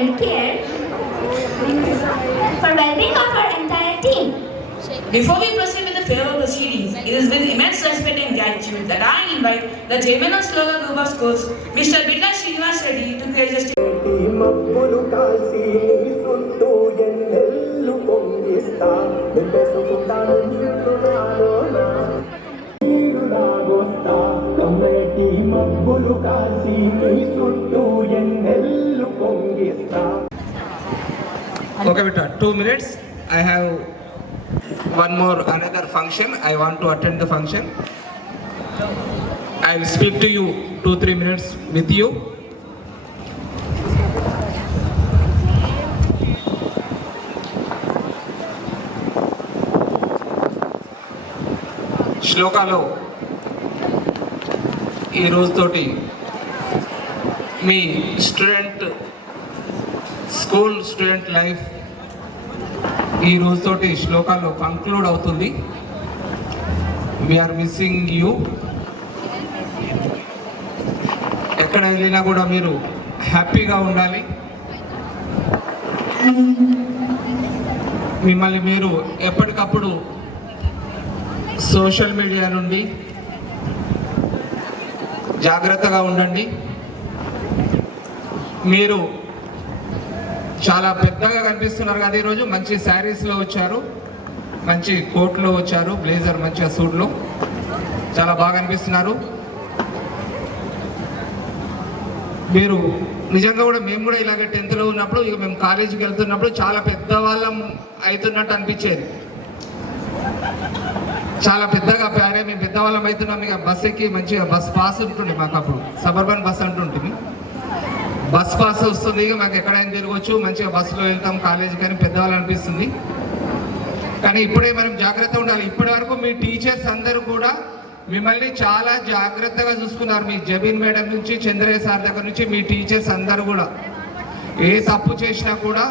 will care for well-being of our entire team. Before we proceed with the farewell proceedings, it is with immense respect and gratitude that I invite the chairman of Sloka Group of Schools, Mr. Bidla Srinivas Reddy, to praise the stage. Okay, Vita, 2 minutes. I have another function. I want to attend the function. I will speak to you 2-3 minutes with you. శ్లోకాలో ఈ రోజుతోటి మీ school student life ఈ రోజుతోటి శ్లోకాల్లో conclude అవుతుంది. We are missing you. ఎక్కడ వెళ్ళినా కూడా మీరు హ్యాపీగా ఉండాలి. మిమ్మల్ని మీరు ఎప్పటికప్పుడు సోషల్ మీడియా నుండి జాగ్రత్తగా ఉండండి. మీరు చాలా పెద్దగా కనిపిస్తున్నారు కదా, ఈరోజు మంచి శారీస్లో వచ్చారు, మంచి కోట్లో వచ్చారు, బ్లేజర్ మంచిగా సూట్లో చాలా బాగా అనిపిస్తున్నారు. మీరు నిజంగా కూడా మేము కూడా ఇలాగే 10th ఉన్నప్పుడు ఇక మేము కాలేజీకి వెళ్తున్నప్పుడు చాలా పెద్దవాళ్ళం అవుతున్నట్టు అనిపించేది. చాలా పెద్దగా ప్యారే మేము పెద్దవాళ్ళం అవుతున్నాం. ఇక బస్ ఎక్కి మంచిగా బస్ పాస్ ఉంటుండే మాకు, అప్పుడు సబర్బన్ బస్ అంటుంటుంది. బస్ పాస్ వస్తుంది, మాకు ఎక్కడైనా తిరగవచ్చు, మంచిగా బస్సులో వెళ్తాం కాలేజీకి అని పెద్దవాళ్ళు అనిపిస్తుంది. కానీ ఇప్పుడే మనం జాగ్రత్త ఉండాలి. ఇప్పటి వరకు మీ టీచర్స్ అందరూ కూడా మిమ్మల్ని చాలా జాగ్రత్తగా చూసుకున్నారు. మీ జబీన్ మేడం నుంచి చంద్రయ్య సార్ దగ్గర నుంచి మీ టీచర్స్ అందరూ కూడా ఏ తప్పు చేసినా కూడా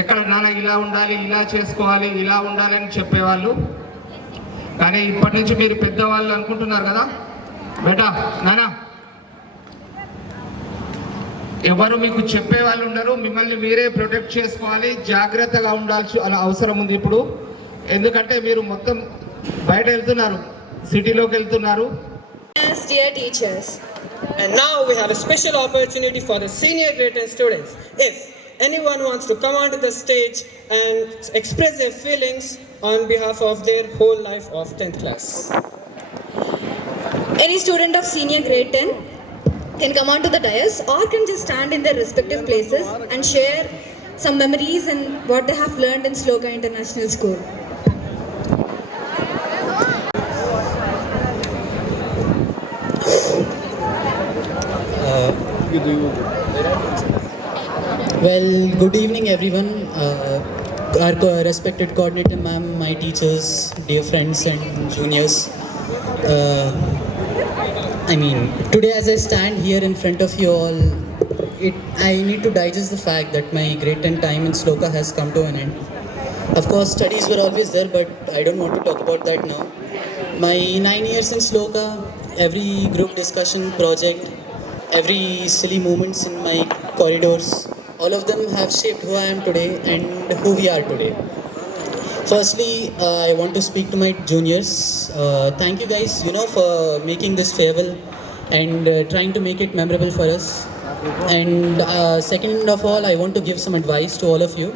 ఎక్కడ నాన్న ఇలా ఉండాలి, ఇలా చేసుకోవాలి, ఇలా ఉండాలి అని చెప్పేవాళ్ళు. కానీ ఇప్పటి నుంచి మీరు పెద్దవాళ్ళు అనుకుంటున్నారు కదా, బేటా నానా ఎవరు మీకు చెప్పే వాళ్ళు ఉండరు. మిమ్మల్ని మీరే ప్రొటెక్ట్ చేసుకోవాలి, జాగ్రత్తగా ఉండాల్సిన అవసరం ఉంది ఇప్పుడు. ఎందుకంటే మీరు మొత్తం బయట వెళ్తున్నారు, సిటీలోకి వెళ్తున్నారు. Dear teachers, and now we have a special opportunity for the senior grade 10 students. If anyone wants to come onto the stage and express their feelings on behalf of their whole life of 10th class. Any student of senior grade 10 can come onto the dais or can just stand in their respective places and share some memories and what they have learned in Sloka International School. Well, good evening everyone. Our respected coordinator ma'am, my teachers, dear friends and juniors. Today as I stand here in front of you all, I need to digest the fact that my grade 10 time in Sloka has come to an end. Of course, studies were always there, but I don't want to talk about that now. My 9 years in Sloka, every group discussion project, every silly moments in my corridors, all of them have shaped who I am today and who we are today. Firstly, I want to speak to my juniors. Thank you guys, for making this farewell and trying to make it memorable for us. And second of all, I want to give some advice to all of you.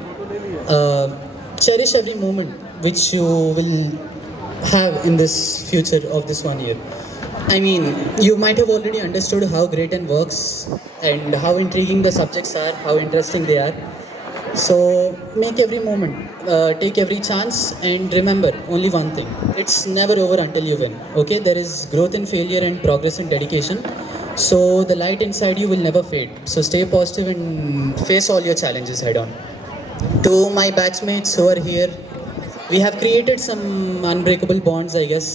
Cherish every moment which you will have in this future of this 1 year. You might have already understood how grade 10 works and how intriguing the subjects are, how interesting they are. So make every moment, take every chance, and remember only one thing: it's never over until you win. Okay, there is growth in failure and progress in dedication. So the light inside you will never fade. So stay positive and face all your challenges head on. To my batchmates who are here, we have created some unbreakable bonds, I guess,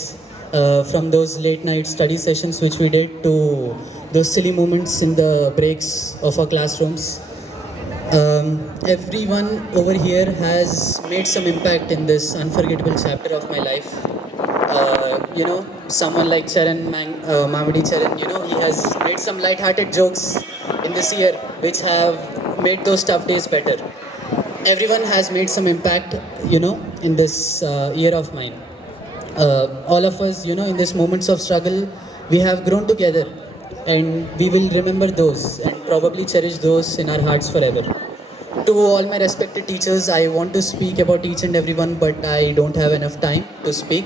from those late night study sessions which we did to those silly moments in the breaks of our classrooms. Everyone over here has made some impact in this unforgettable chapter of my life. Someone like Charan, Mamadi Charan, he has made some light-hearted jokes in in this year which have made those tough days better. Everyone has made some impact, in this year of mine. All of us, in these moments of struggle, we have grown together, and we will remember those and probably cherish those in our hearts forever. To all my respected teachers, I want to speak about each and everyone, but I don't have enough time to speak.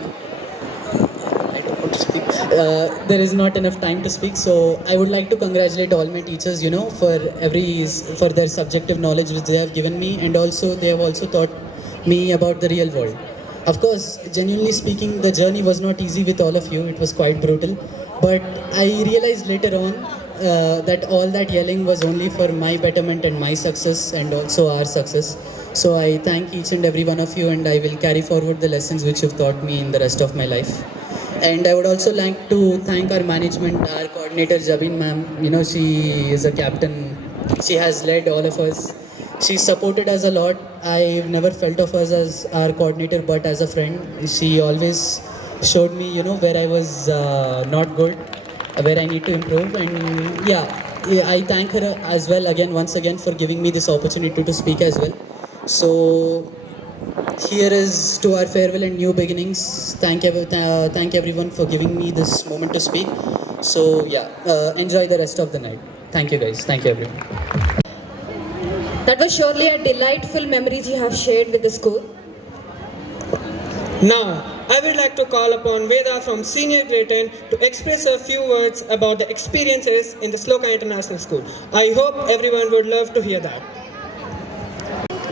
There is not enough time to speak, so I would like to congratulate all my teachers, for their subjective knowledge which they have given me, and also they have also taught me about the real world. Of course, genuinely speaking, the journey was not easy with all of you. It was quite brutal, but I realized later on that all that yelling was only for my betterment and my success, and also our success. So I thank each and every one of you, and I will carry forward the lessons which you've taught me in the rest of my life. And I would also like to thank our management, our coordinator Jabin ma'am. She is a captain. She has led all of us. She supported us a lot. I've never felt of us as our coordinator, but as a friend. She always showed me, where I was not good, where I need to improve. And I thank her as well once again for giving me this opportunity to speak as well. So here is to our farewell and new beginnings. Thank everyone for giving me this moment to speak. So enjoy the rest of the night. Thank you guys. Thank you everyone. That was surely a delightful memories you have shared with the school. Now, I would like to call upon Veda from Senior Grade 10 to express a few words about the experiences in the Sloka International School. I hope everyone would love to hear that.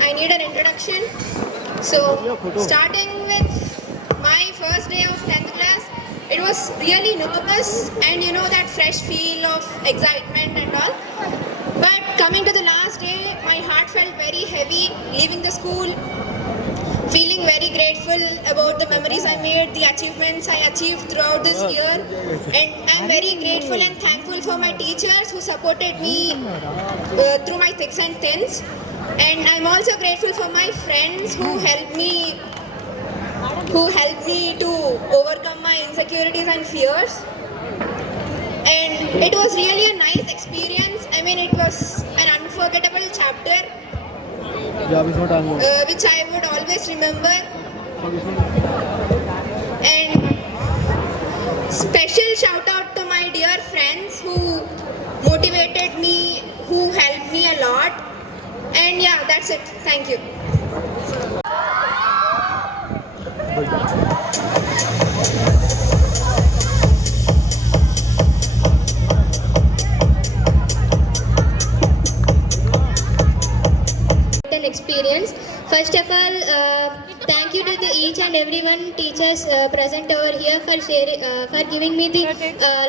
I need an introduction. So, starting with my first day of 10th class, it was really nervous and that fresh feel of excitement and all. But coming to the last day, my heart felt very heavy leaving the school, feeling very grateful about the memories I made, the achievements I achieved throughout this year. And I'm very grateful and thankful for my teachers who supported me through my thicks and thins. And I'm also grateful for my friends who helped me to overcome my insecurities and fears. And it was really a nice experience. I mean, it was an unforgettable chapter which I would always remember. And special shout out to my dear friends who motivated me, who helped me a lot. And that's it. Thank you. Experience. First of all, thank you to each and everyone teachers present over here for giving me the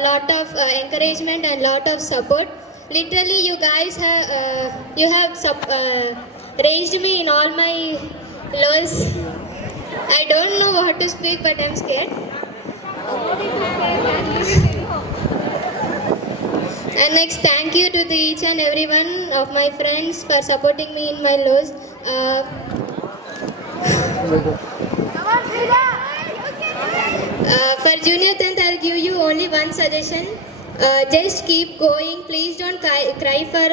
lot of encouragement and lot of support. Literally, you guys have raised me in all my lows. I don't know what to speak, but I'm scared. And next, thank you to each and every one of my friends for supporting me in my lows. For Junior 10th, I'll give you only one suggestion. Just keep going. Please don't cry for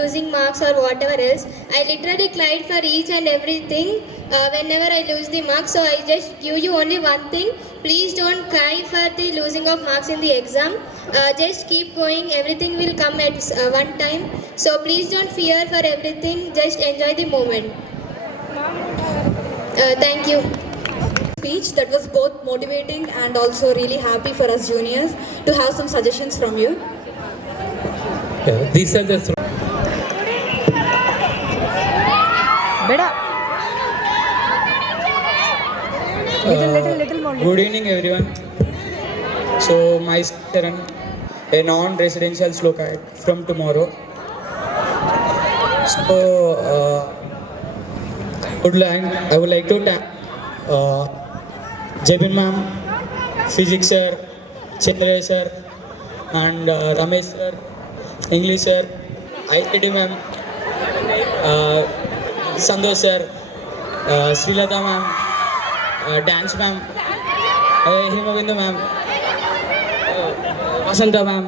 losing marks or whatever else. I literally cried for each and everything whenever I lose the marks. So I just give you only one thing. Please don't cry for the losing of marks in the exam. Just keep going. Everything will come at one time. So please don't fear for everything. Just enjoy the moment. Thank you. Speech that was both motivating and also really happy for us juniors to have some suggestions from you. These are the Good evening, everyone. So, my Taran, a non-residential sloka from tomorrow. So, I would like to thank Jabin ma'am, physics sir, Chandra sir, and Ramesh sir, English sir, ICT ma'am, Sandosh sir, Srilata ma'am, dance ma'am, Himavindu ma'am, Vasanta ma'am,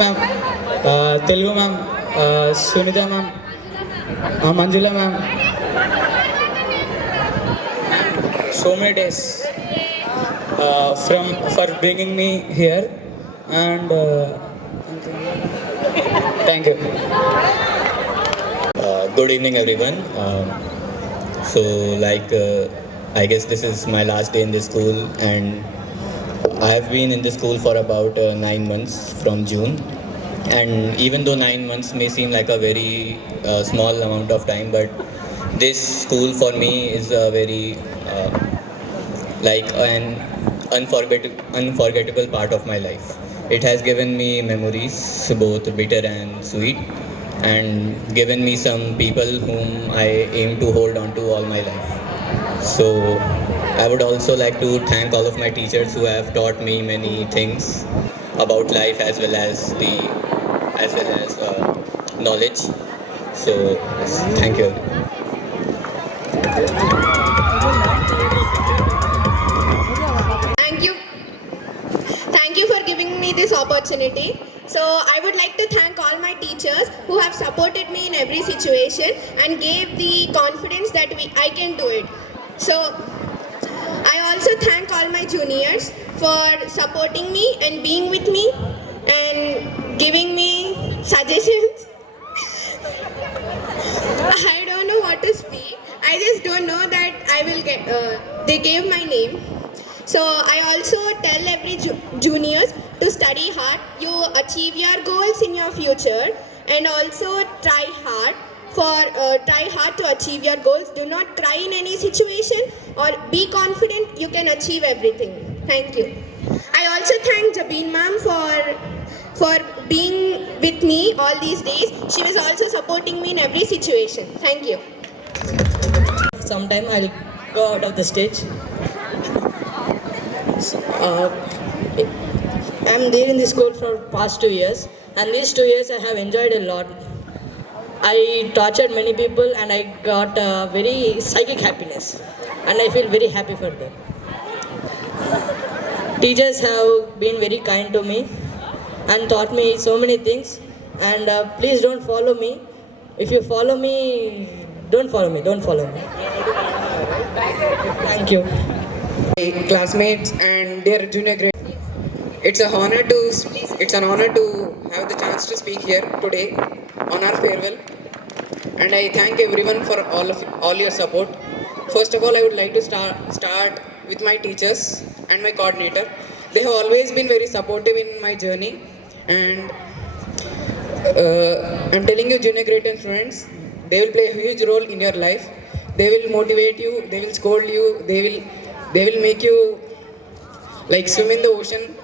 ma'am, Telugu ma'am, Sunita ma'am, Manjula ma'am. So many days for bringing me here, and thank you. Good evening, everyone. I guess this is my last day in the school, and I have been in the school for about 9 months from June. And even though 9 months may seem like a very small amount of time, but this school for me is a very an unforgettable part of my life. It has given me memories, both bitter and sweet, and given me some people whom I aim to hold on to all my life. So I would also like to thank all of my teachers who have taught me many things about life as well as knowledge. So thank you. Thank you for giving me this opportunity. So I would like to thank all my teachers who have supported me in every situation and gave the confidence that I can do it. So I also thank all my juniors for supporting me and being with me and giving me suggestions. I don't know what to speak. I just don't know that I will get, they gave my name. So I also tell every juniors to study hard. You achieve your goals in your future, and also try hard to achieve your goals. Do not cry in any situation, or be confident you can achieve everything. Thank you. I also thank Jabin ma'am for being with me all these days. She was also supporting me in every situation. Thank you. Sometime I'll go out of the stage. I'm there in the school for past 2 years, and these 2 years I have enjoyed a lot. I tortured many people and I got very psychic happiness, and I feel very happy for them. Teachers have been very kind to me and taught me so many things, and please don't follow me. If you follow me, don't follow me. Thank you. Classmates and dear junior grade, it's an honor to have the chance to speak here today on our farewell, and I thank everyone for all your support. First of all, I would like to start with my teachers and my coordinator. They have always been very supportive in my journey, and I'm telling you, junior grade 10 students, they will play a huge role in your life. They will motivate you, they will scold you, they will make you like swim in the ocean,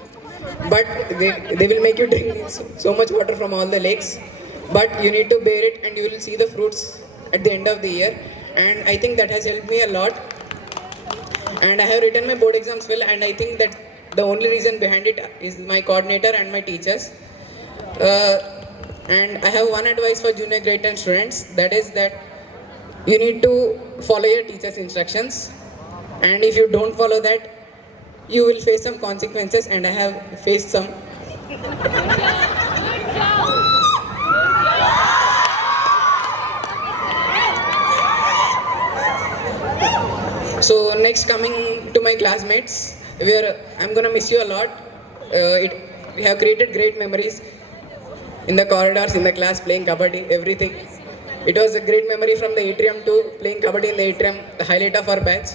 but they will make you drink so much water from all the lakes. But you need to bear it, and you will see the fruits at the end of the year. And I think that has helped me a lot. And I have written my board exams well, and I think that the only reason behind it is my coordinator and my teachers. And I have one advice for junior grade 10 students, that is that you need to follow your teacher's instructions. And if you don't follow that, you will face some consequences, and I have faced some. So next, coming to my classmates, I'm gonna miss you a lot. We have created great memories in the corridors, in the class, playing kabaddi, everything. It was a great memory from the atrium to playing kabaddi in the atrium, the highlight of our batch.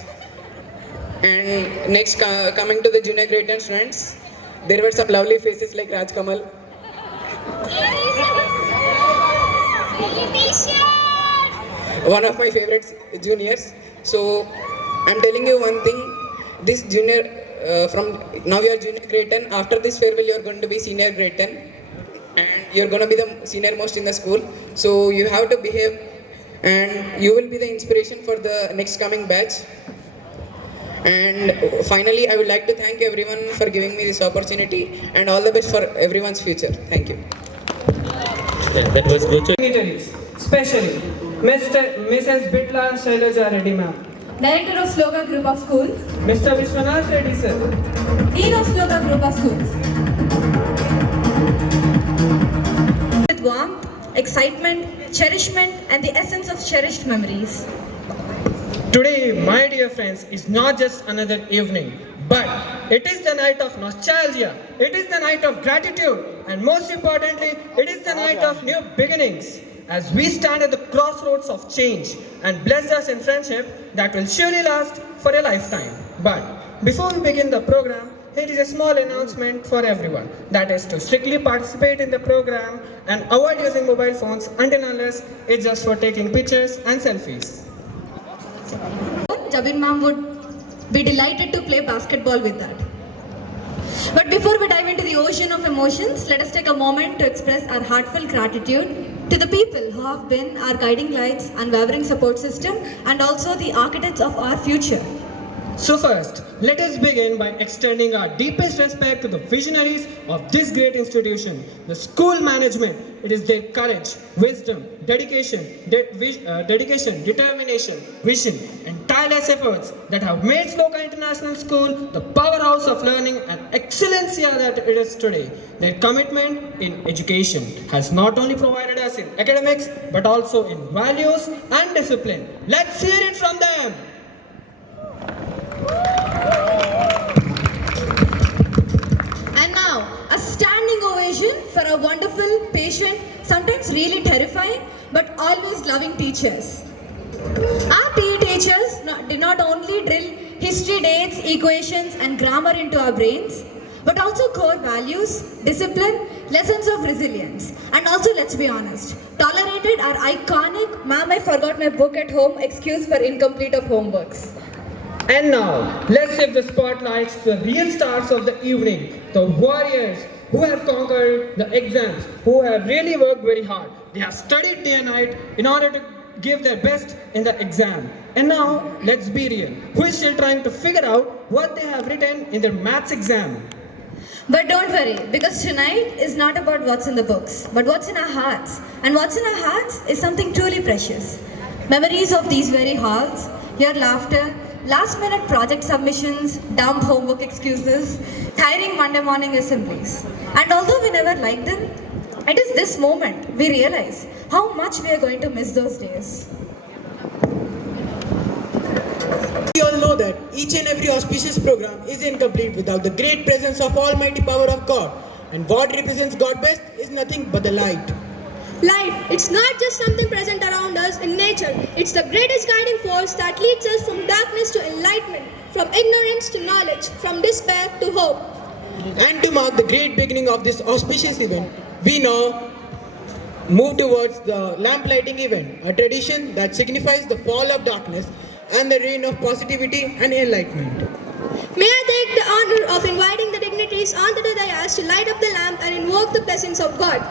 And next, coming to the junior grade 10 students, there were some lovely faces like Raj Kamal. One of my favorite juniors. So I'm telling you one thing, this junior, from now you are junior grade 10, after this farewell you are going to be senior grade 10, and you're going to be the senior most in the school. So you have to behave, and you will be the inspiration for the next coming batch. And finally, I would like to thank everyone for giving me this opportunity, and all the best for everyone's future. Thank you. That was good. Dignitaries, especially Mrs. Bitla Shailaja Reddy ma'am, Director of Sloka Group of Schools, Mr. Vishwanath Reddy sir, Dean of Sloka Group of Schools, excitement, cherishment, and the essence of cherished memories. Today, my dear friends, is not just another evening, but it is the night of nostalgia, it is the night of gratitude, and most importantly, it is the night of new beginnings. As we stand at the crossroads of change and bless us in friendship that will surely last for a lifetime. But before we begin the program, here is a small announcement for everyone. That is to strictly participate in the program and avoid using mobile phones until unless it's just for taking pictures and selfies. Jabin ma'am would be delighted to play basketball with that. But before we dive into the ocean of emotions, let us take a moment to express our heartfelt gratitude to the people who have been our guiding lights, unwavering support system, and also the architects of our future. So first, let us begin by extending our deepest respect to the visionaries of this great institution, the school management. It is their courage, wisdom, dedication, determination, vision, and tireless efforts that have made Sloka International School the powerhouse of learning and excellence that it is today. Their commitment in education has not only provided us in academics, but also in values and discipline. Let's hear it from them. And now, a standing ovation for our wonderful, patient, sometimes really terrifying, but always loving teachers. Our PE teachers did not only drill history, dates, equations, and grammar into our brains, but also core values, discipline, lessons of resilience, and also, let's be honest, tolerated our iconic "Ma'am, I forgot my book at home" excuse for incomplete of homeworks. And now, let's give the spotlights to the real stars of the evening, the warriors who have conquered the exams, who have really worked very hard. They have studied day and night in order to give their best in the exam. And now, let's be real. Who is still trying to figure out what they have written in their maths exam? But don't worry, because tonight is not about what's in the books, but what's in our hearts. And what's in our hearts is something truly precious. Memories of these very halls, your laughter, last-minute project submissions, dumb homework excuses, tiring Monday morning assemblies. And although we never liked them, it is this moment we realize how much we are going to miss those days. We all know that each and every auspicious program is incomplete without the great presence of Almighty power of God. And what represents God best is nothing but the light. Light, it's not just something present around us in nature. It's the greatest guiding force that leads us from darkness to enlightenment, from ignorance to knowledge, from despair to hope. And to mark the great beginning of this auspicious event, we now move towards the lamp lighting event, a tradition that signifies the fall of darkness and the reign of positivity and enlightenment. May I take the honor of inviting the dignitaries onto the dais to light up the lamp and invoke the blessings of God.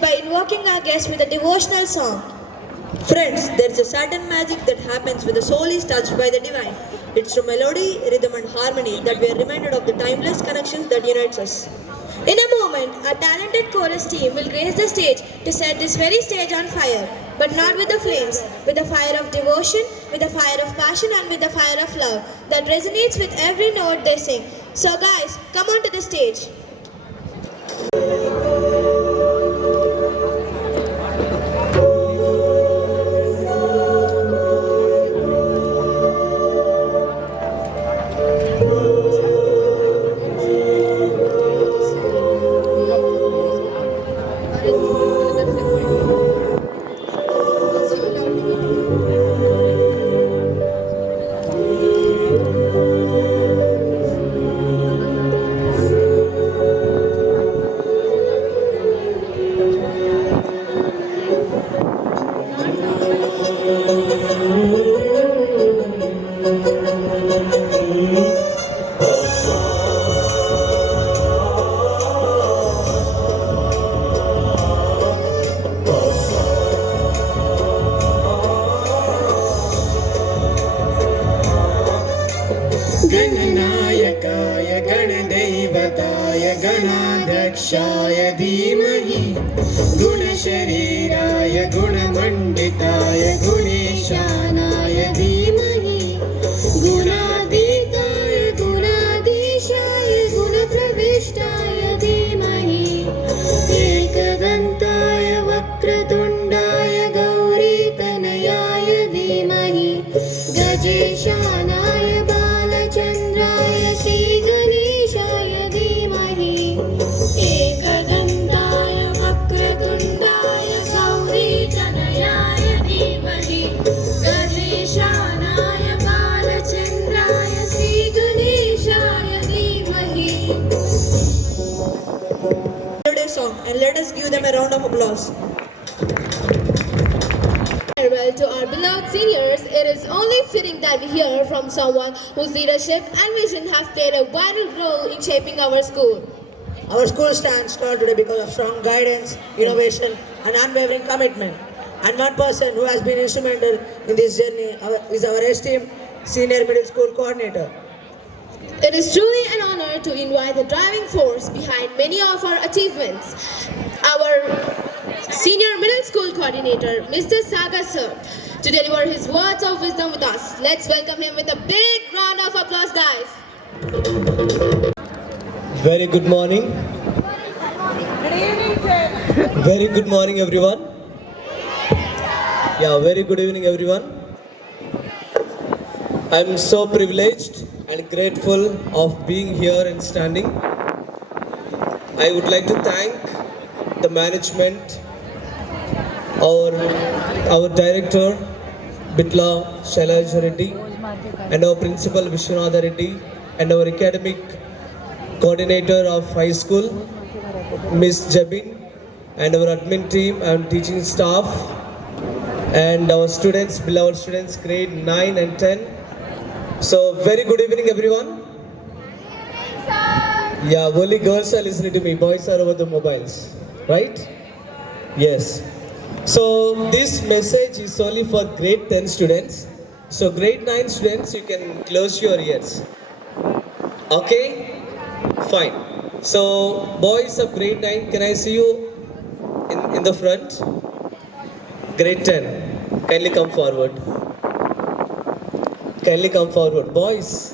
By invoking our guest with a devotional song. Friends, there is a certain magic that happens when the soul is touched by the divine. It's through melody, rhythm and harmony that we are reminded of the timeless connections that unites us. In a moment, our talented chorus team will grace the stage to set this very stage on fire, but not with the flames, with the fire of devotion, with the fire of passion and with the fire of love that resonates with every note they sing. So guys, come on to the stage. धीमहि गजेशानाय बालचन्द्राय श्रीगणेशाय धीमहि एकदन्ताय वक्रतुण्डाय गौरीतनयाय धीमहि गजेशानाय बालचन्द्राय श्रीगणेशाय धीमहि. Today's song, and let us give them a round of applause. Farewell to our beloved seniors, it is only fitting that we hear from someone whose leadership and vision have played a vital role in shaping our school. Our school stands tall today because of strong guidance, innovation, and unwavering commitment. And one person who has been instrumental in this journey is our esteemed senior middle school coordinator. It is truly an honor to invite the driving force behind many of our achievements, our senior middle school coordinator, Mr. Sagar sir, to deliver his words of wisdom with us. Let's welcome him with a big round of applause, guys. Very good morning. Very good morning, everyone. Yeah, very good evening, everyone. I'm so privileged and grateful of being here and standing. I would like to thank the management, our director, Bitla Shailaj Reddy, and our principal Vishwanatha Reddy, and our academic coordinator of high school, Miss Jabin, and our admin team and teaching staff, and our students, beloved students, grade 9 and 10. So, very good evening, everyone. Yeah, only girls are listening to me, boys are over the mobiles, right? Yes. So, this message is only for grade 10 students. So, grade 9 students, you can close your ears. Okay? Fine. So, boys of grade 9, can I see you in the front? Grade 10, kindly come forward. Kindly come forward. Boys.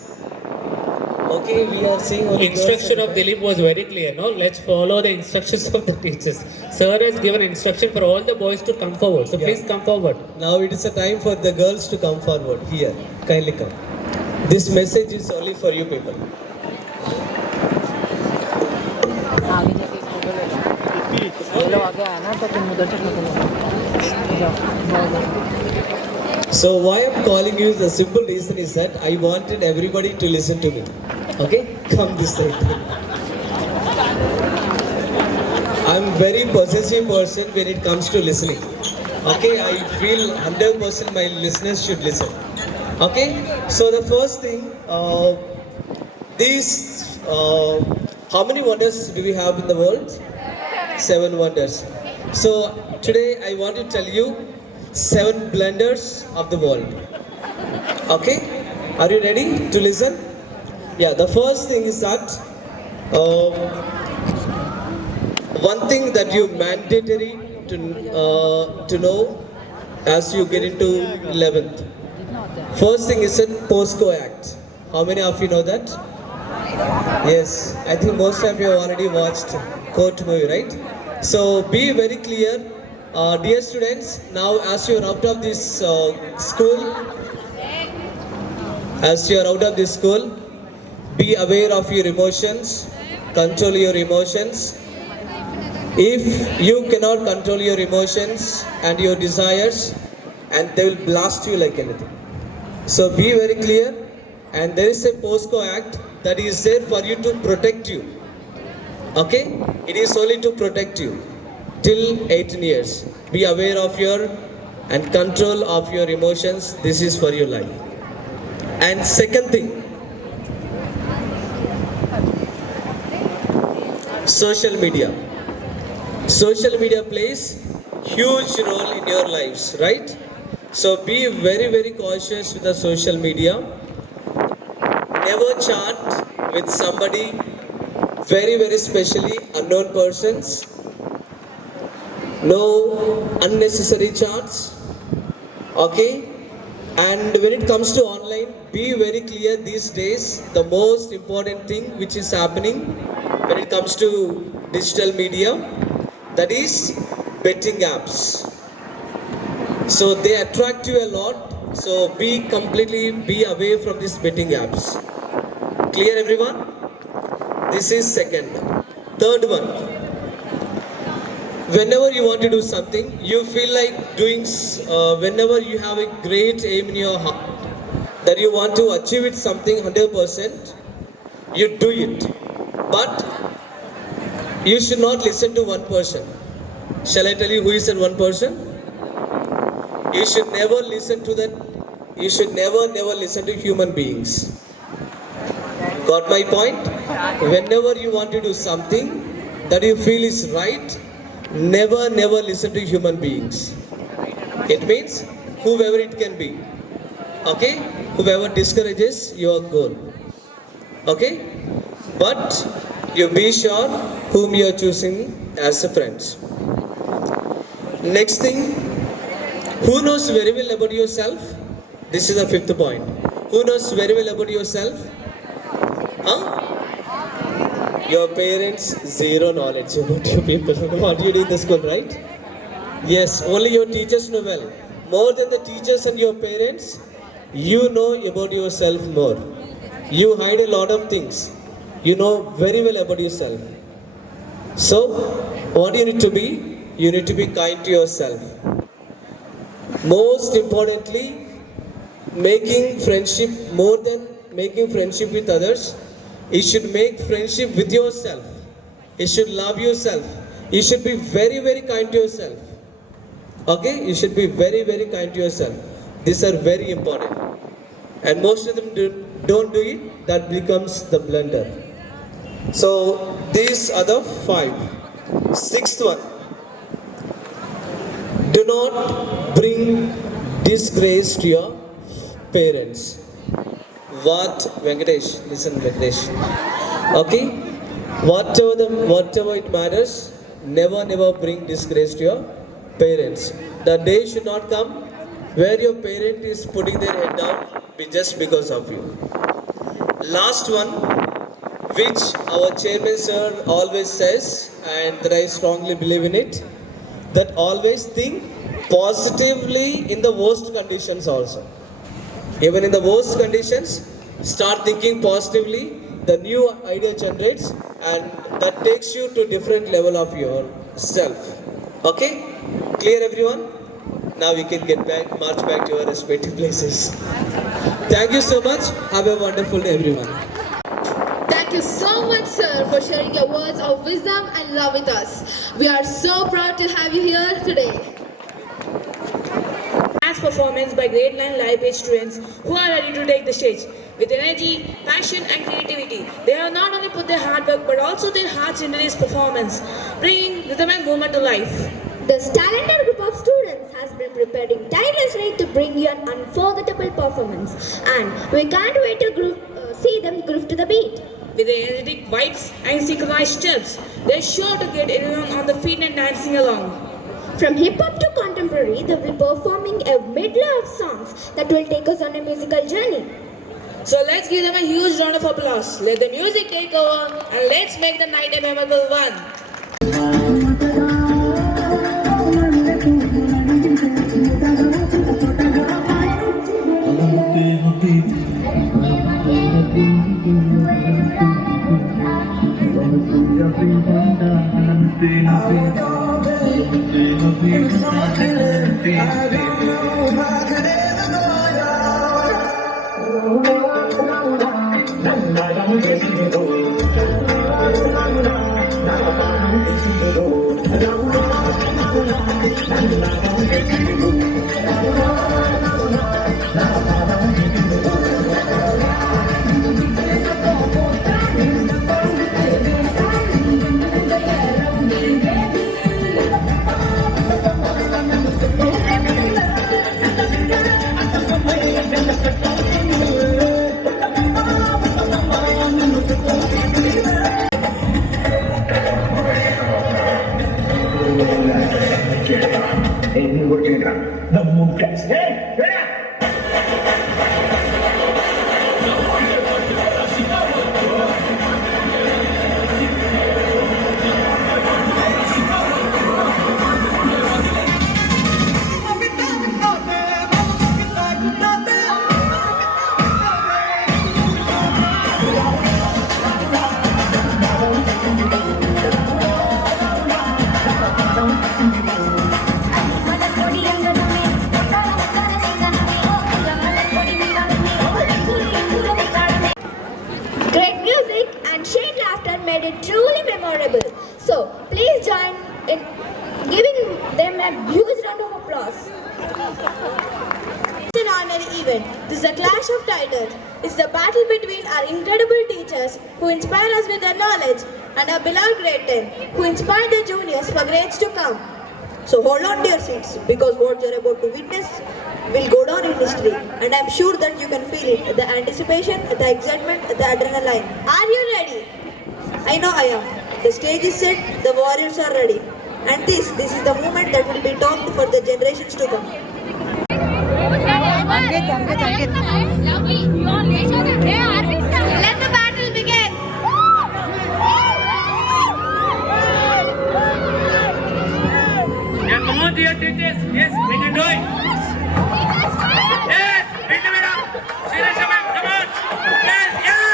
Okay, we are seeing only instruction of Dilip was very clear. No, let's follow the instructions of the teachers. Sir has given instruction for all the boys to come forward. So please come forward. Now it is a time for the girls to come forward. Here, kindly come. This message is only for you people. So why I'm calling you, the simple reason is that I wanted everybody to listen to me. Okay? Come this side. I'm very possessive person when it comes to listening. Okay? I feel 100% my listeners should listen. Okay? So the first thing, how many wonders do we have in the world? 7 wonders. So today I want to tell you 7 blunders of the world. Okay? Are you ready to listen? Yeah, the first thing is that one thing that you mandatory to know as you get into 11th. First thing is a POSCO Act. How many of you know that? Yes, I think most of you have already watched court movie, right? So be very clear, dear students. Now, as you are out of this school, be aware of your emotions, control your emotions. If you cannot control your emotions and your desires, and they will blast you like anything. So be very clear, and there is a POSCO Act that is there for you to protect you. Okay? It is only to protect you till 18 years. Be aware of your and control of your emotions. This is for your life. And second thing, social media. Social media plays huge role in your lives, right? So be very, very cautious with the social media. Never chat with somebody very, very specially unknown persons. No unnecessary chats. Okay? And when it comes to online, be very clear these days, the most important thing which is happening when it comes to digital media, that is betting apps. So they attract you a lot So be completely be away from these betting apps. Clear everyone? This is second. Third one. Whenever you want to do something, you feel like doing, whenever you have a great aim in your heart, that you want to achieve it something 100%, you do it. But you should not listen to one person. Shall I tell you who is that one person? You should never listen to that. You should never listen to human beings. Got my point? Whenever you want to do something that you feel is right, never listen to human beings. It means whoever it can be. Okay? Whoever discourages your goal. Okay? But you be sure whom you are choosing as a friends. Next thing, who knows very well about yourself? This is the fifth point. Who knows very well about yourself? Huh? Your parents, zero knowledge about you people. What you do in the school, right? Yes, only your teachers know well. More than the teachers and your parents, you know about yourself more. You hide a lot of things. You know very well about yourself. So, what you need to be? You need to be kind to yourself. Most importantly, making friendship more than making friendship with others, you should make friendship with yourself. You should love yourself. You should be very kind to yourself. Okay? You should be very kind to yourself. These are very important. And most of them don't do it. That becomes the blunder. So, these are the 5. Sixth one. Do not bring disgrace to your parents. What, Venkatesh? Listen, Venkatesh. Okay? Whatever it matters, never bring disgrace to your parents. The day should not come where your parent is putting their head down just because of you. Last one, which our chairman sir always says, and that I strongly believe in it, that always think positively in the worst conditions also. Even in the worst conditions, start thinking positively. The new idea generates, and that takes you to different level of yourself. Okay? Clear everyone? Now we can march back to our respective places. Thank you so much. Have a wonderful day, everyone. Thank you so much, sir, for sharing your words of wisdom and love with us. We are so proud to have you here today. Dance performance by grade 9 live age students who are ready to take the stage. With energy, passion and creativity, they have not only put their hard work but also their hearts into this performance, bringing rhythm and movement to life. This talented group of students has been preparing tirelessly to bring you an unforgettable performance, and we can't wait to see them groove to the beat. With their energetic vibes and synchronized steps, they're sure to get everyone on the feet and dancing along. From hip-hop to contemporary, they'll be performing a medley of songs that will take us on a musical journey. So let's give them a huge round of applause. Let the music take over and let's make the night a memorable one. Hey. So please join in giving them a huge round of applause. It's an ordinary event. This is a clash of titles. It's the battle between our incredible teachers who inspire us with their knowledge and our beloved grade 10 who inspire the juniors for grades to come. So hold on to your seats because what you're about to witness will go down in history, and I'm sure that you can feel it, the anticipation, the excitement, the adrenaline. Are you ready? I know I am. The stage is set, the warriors are ready. And this is the moment that will be talked for the generations to come. Let the battle begin. Yeah, come on, dear teachers. Yes, we can do it. Yes, Bindu madam. Shirisha ma'am, come on. Yes, yes.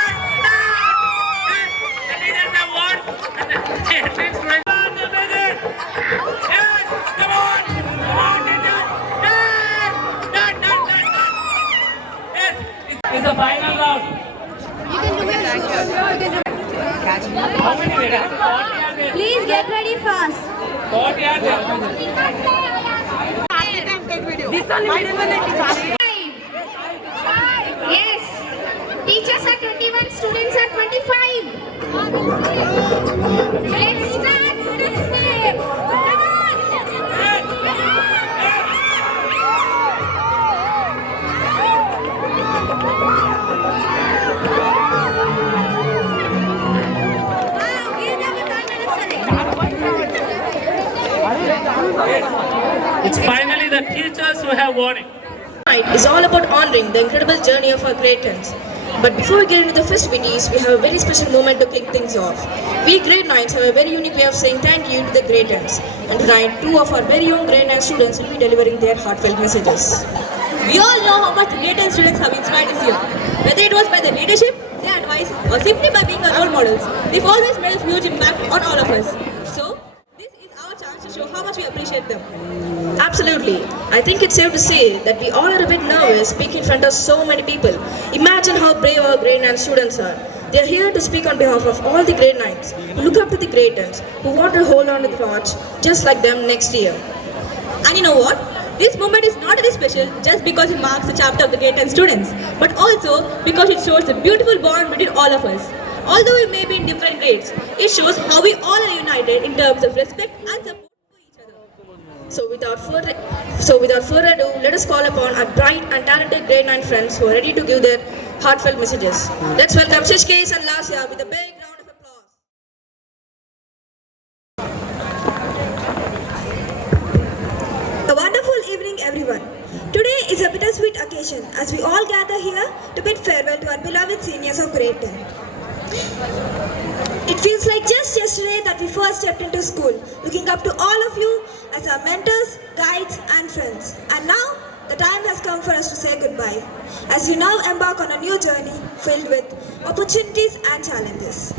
Yes. The teachers have won. And the students. Yes, come on. Come on, teachers. Yes. Done. Yes, it's the final round. How many minutes? 40 are there. Please get ready fast. 40 are there. Yes. Teachers are 21, students are 25. Let's start today's day. Come on. It's finally the teachers who have won it. Tonight is all about honoring the incredible journey of our grade 10s. But before we get into the festivities, we have a very special moment to kick things off. We grade 9s have a very unique way of saying thank you to the grade 10s. And tonight, two of our very own grade 9 students will be delivering their heartfelt messages. We all know how much the grade 10 students have inspired this year. Whether it was by their leadership, their advice, or simply by being our role models, they've always made a huge impact on all of us. So, this is our chance to show how much we appreciate them. Absolutely. I think it's safe to say that we all are a bit nervous speaking in front of so many people. Imagine how brave our grade 9 students are. They are here to speak on behalf of all the grade 9s who look up to the grade 10s, who want to hold on to the torch just like them next year. And you know what? This moment is not only special just because it marks the chapter of the grade 10 students, but also because it shows the beautiful bond between all of us. Although we may be in different grades, it shows how we all are united in terms of respect and support. So without further ado, let us call upon our bright and talented grade 9 friends who are ready to give their heartfelt messages. Let's welcome Shishkesh and Lasya with a big round of applause. A wonderful evening, everyone. Today is a bittersweet occasion as we all gather here to bid farewell to our beloved seniors of grade 10. It feels like just yesterday that we first stepped into school, looking up to all of you as our mentors, guides, and friends. And now, the time has come for us to say goodbye, as you now embark on a new journey filled with opportunities and challenges.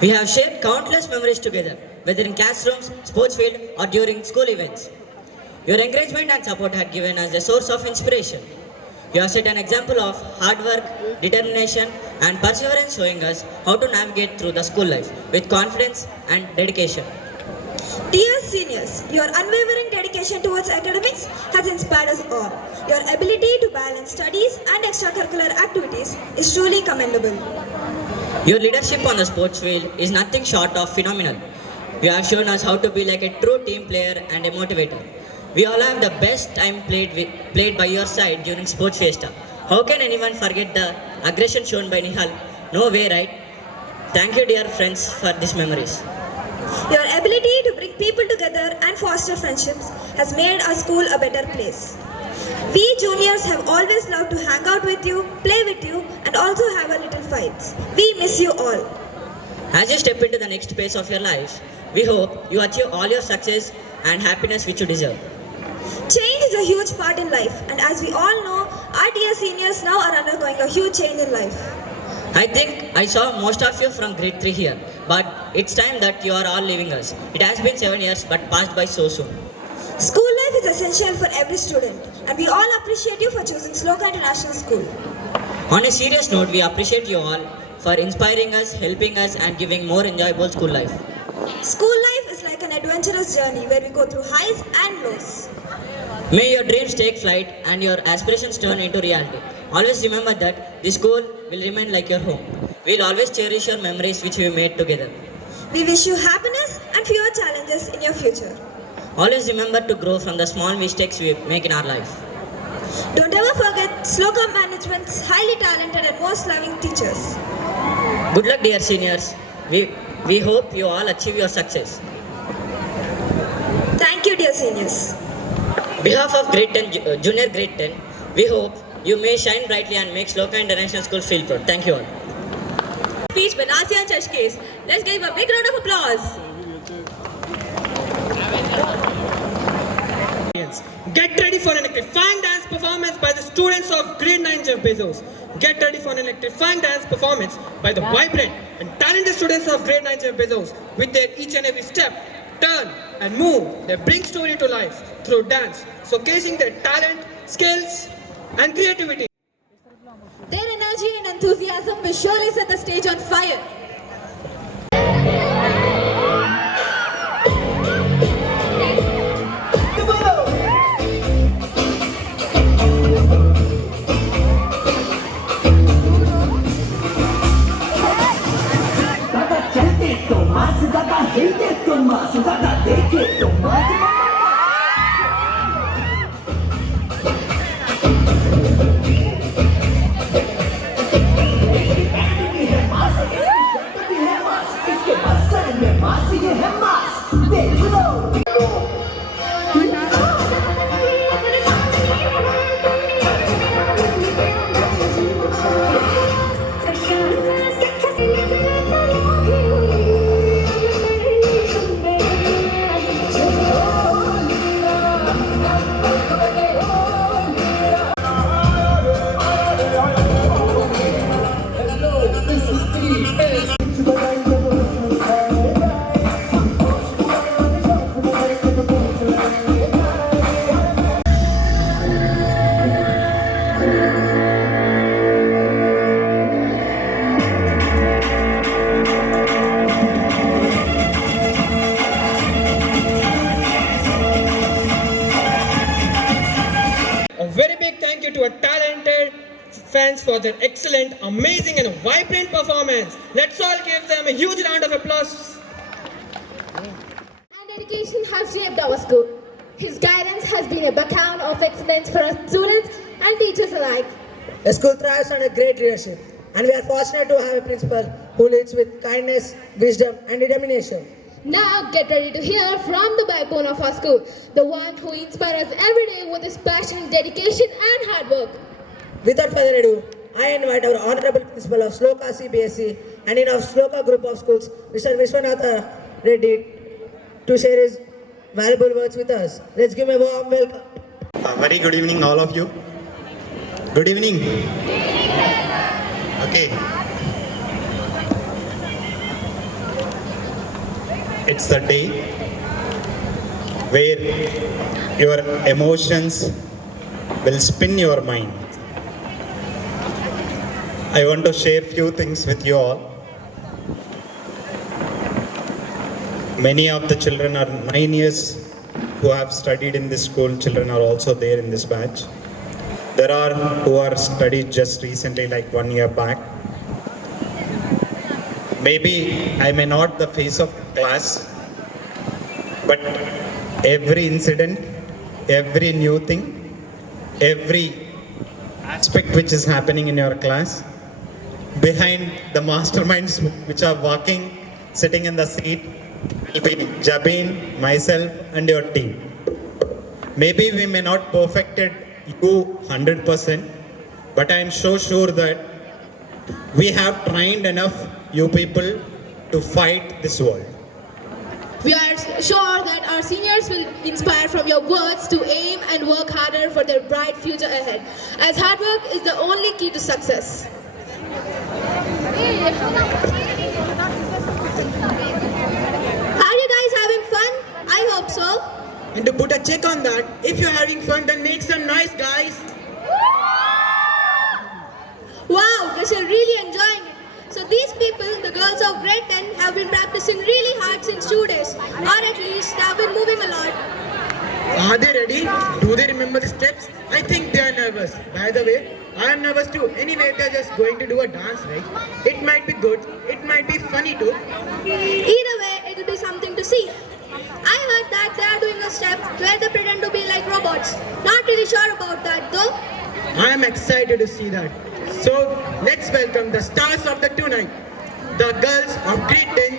We have shared countless memories together, whether in classrooms, sports field, or during school events. Your encouragement and support had given us a source of inspiration. You have set an example of hard work, determination, and perseverance, showing us how to navigate through the school life with confidence and dedication. Dear seniors, your unwavering dedication towards academics has inspired us all. Your ability to balance studies and extracurricular activities is truly commendable. Your leadership on the sports field is nothing short of phenomenal. You have shown us how to be like a true team player and a motivator. We all have the best time played by your side during Sports Fiesta. How can anyone forget the aggression shown by Nihal? No way, right? Thank you, dear friends, for these memories. Your ability to bring people together and foster friendships has made our school a better place. We juniors have always loved to hang out with you, play with you, and also have our little fights. We miss you all. As you step into the next phase of your life, we hope you achieve all your success and happiness which you deserve. Change is a huge part in life, and as we all know, our dear seniors now are undergoing a huge change in life. I think I saw most of you from grade 3 here, but it's time that you are all leaving us. It has been 7 years but passed by so soon. School life is essential for every student, and we all appreciate you for choosing Sloka International School. On a serious note, we appreciate you all for inspiring us, helping us, and giving more enjoyable school life. School life adventurous journey where we go through highs and lows. May your dreams take flight and your aspirations turn into reality. Always remember that this school will remain like your home. We'll always cherish your memories which we made together. We wish you happiness and fewer challenges in your future. Always remember to grow from the small mistakes we make in our life. Don't ever forget Sloka Management's highly talented and most loving teachers. Good luck, dear seniors. We hope you all achieve your success. Thank you, dear seniors. Behalf of grade 10, junior grade 10, we hope you may shine brightly and make Sloka International School feel proud. Thank you all. Speech by Nasia Chashkes. Let's give a big round of applause. Get ready for an electrifying dance performance by the students of grade 9 Jeff Bezos. Get ready for an electrifying dance performance by the vibrant and talented students of grade 9 Jeff Bezos. With their each and every step, turn and move, they bring story to life through dance, showcasing their talent, skills and creativity. Their energy and enthusiasm will surely set the stage on fire. To our talented fans for their excellent, amazing and vibrant performance. Let's all give them a huge round of applause. And dedication has shaped our school. His guidance has been a beacon of excellence for our students and teachers alike. The school thrives on a great leadership, and we are fortunate to have a principal who leads with kindness, wisdom and determination. Now get ready to hear from the backbone of our school, the one who inspires us every day with his passion, dedication and hard work. Without further ado, I invite our Honorable Principal of Sloka CBSE and in of Sloka Group of Schools, Mr. Vishwanatha Reddy, to share his valuable words with us. Let's give him a warm welcome. Very good evening all of you. Good evening. Okay. It's the day where your emotions will spin your mind. I want to share few things with you all. Many of the children are 9 years who have studied in this school. Children are also there in this batch. There are who are studied just recently, like 1 year back. Maybe I may not the face of class, but every incident, every new thing, every aspect which is happening in your class, behind the masterminds which are walking, sitting in the seat, will be Jabin, myself and your team. Maybe we may not perfected you 100%, but I am so sure that we have trained enough you people to fight this world. We are sure that our seniors will inspire from your words to aim and work harder for their bright future ahead, as hard work is the only key to success. Are you guys having fun? I hope so. And to put a check on that, if you're having fun, then make some noise, guys. Wow, guys are really enjoying it. So these These people, the girls of grade 10, have been practicing really hard since 2 days, or at least they have been moving a lot. Are they ready? Do they remember the steps? I think they are nervous. By the way, I am nervous too. Anyway, they're just going to do a dance, right? It might be good. It might be funny too. Either way, it'll be something to see. I heard that they are doing a step where they pretend to be like robots. Not really sure about that though. I am excited to see that. So, let's welcome the stars of the tonight, the girls of grade 10.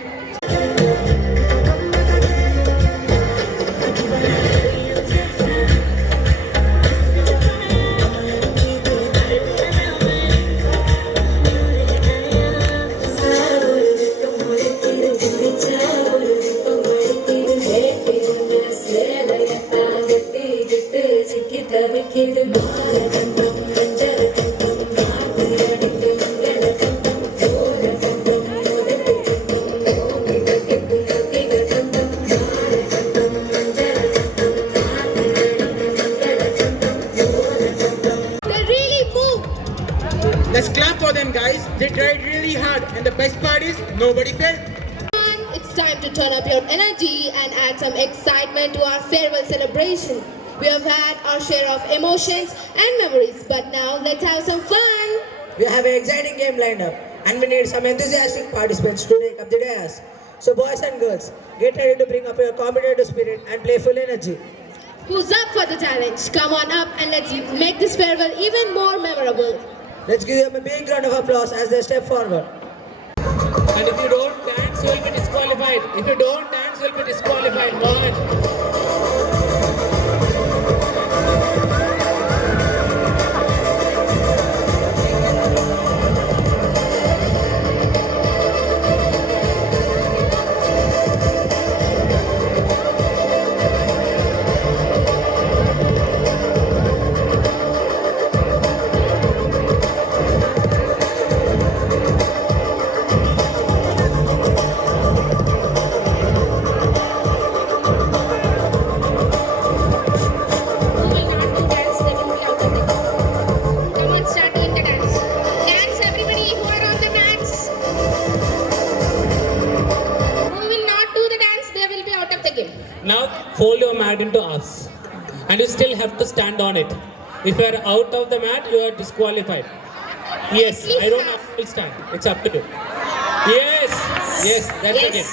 Let's clap for them, guys. They tried really hard, and the best part is nobody fell. It's time to turn up your energy and add some excitement to our farewell celebration. We have had our share of emotions and memories, but now let's have some fun. We have an exciting game lined up, and we need some enthusiastic participants to take up the dais. So boys and girls, get ready to bring up your competitive spirit and playful energy. Who's up for the challenge? Come on up and let's make this farewell even more memorable. Let's give them a big round of applause as they step forward. And if you don't dance, you will be disqualified. If you don't dance, you will be disqualified. Go ahead. Now fold your mat into us, and you still have to stand on it. If you are out of the mat, you are disqualified. Yes, I don't have to stand. It's up to you. Yes, that's it.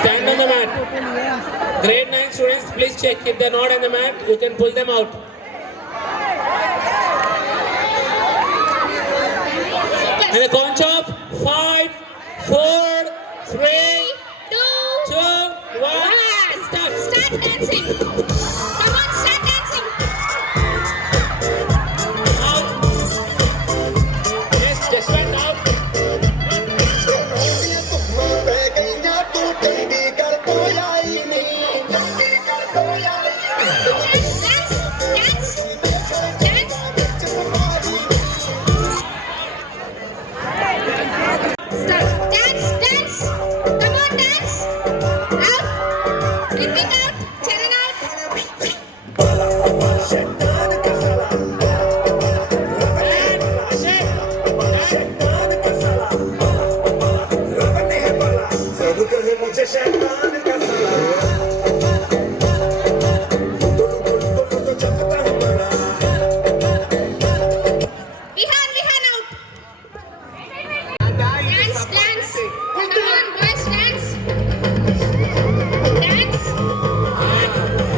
Stand on the mat. Grade 9 students, please check. If they're not on the mat, you can pull them out. And the count of 5, 4, 3, 2, 1. Start dancing. Come on, start dancing. Out. Yes, just went out. Dance. Come on, dance. Out. Repeat out. Charan out. Vihan out. Dance. Come on, boys, dance. Dance.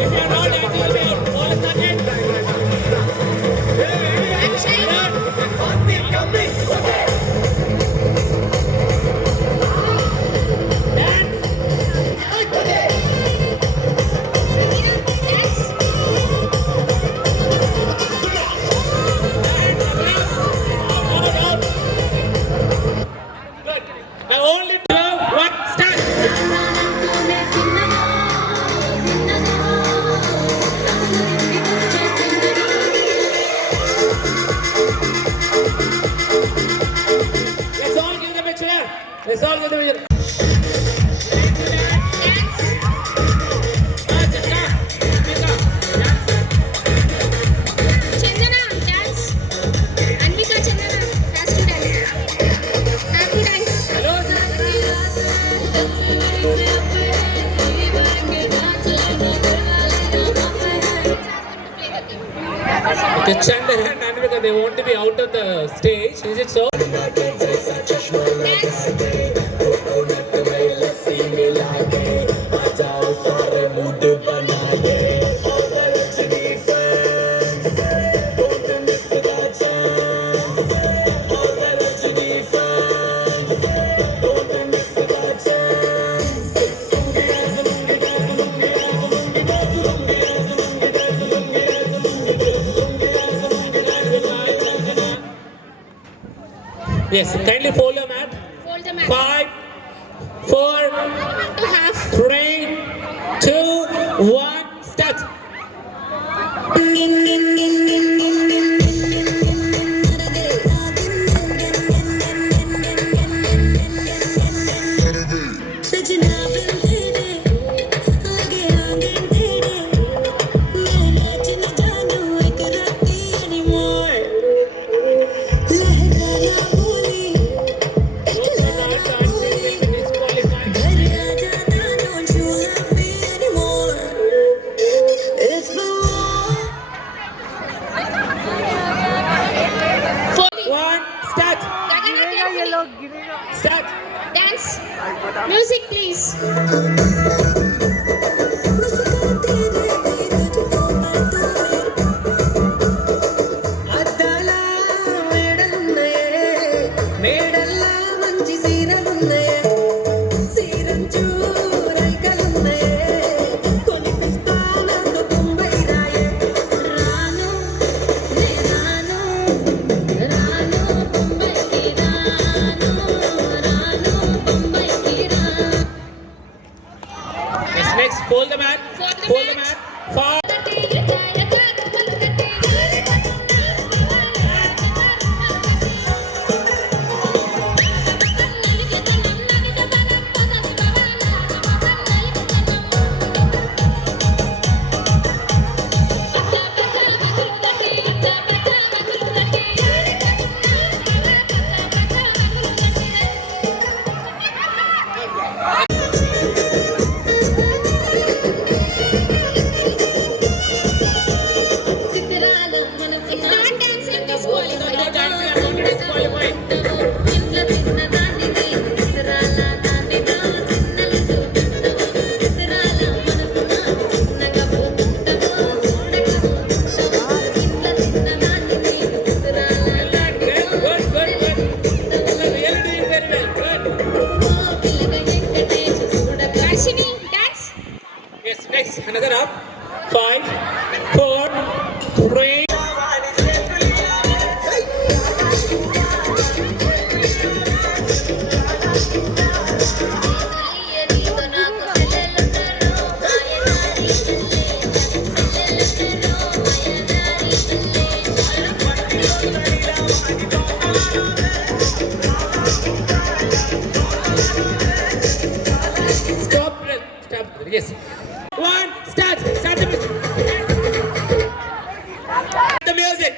If you are not dancing, you will be out. All is not yet. Good. Now only 2, 1, start. Let's all give them a chair. Let's all give them a chair. Chandana, dance. Anvika, Chandana, has to dance. They chant their hand and because they want to be out of the stage. Is it so? Yes, kindly fold your mat. Fold the mat. 5, 4, To half. 3, 2, 1, start. Start. Dance. Music, please. Yes, next, fold the mat. Fold the mat. 5. Yes, next, another up. 5, 4, 3. Stop. Yes. 1, start. Start the music. The music.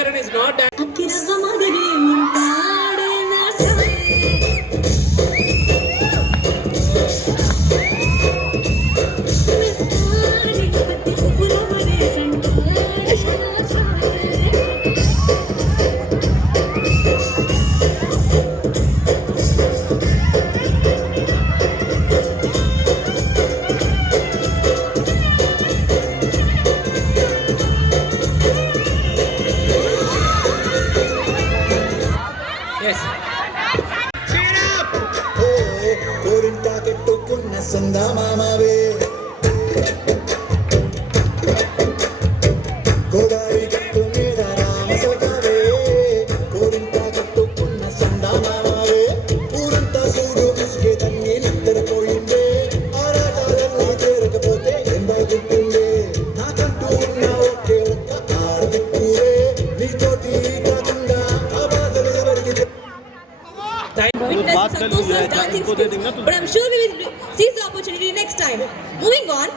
Charan is not yes. Witness Santosh's dancing skills, but I'm sure we will seize the opportunity next time. Moving on,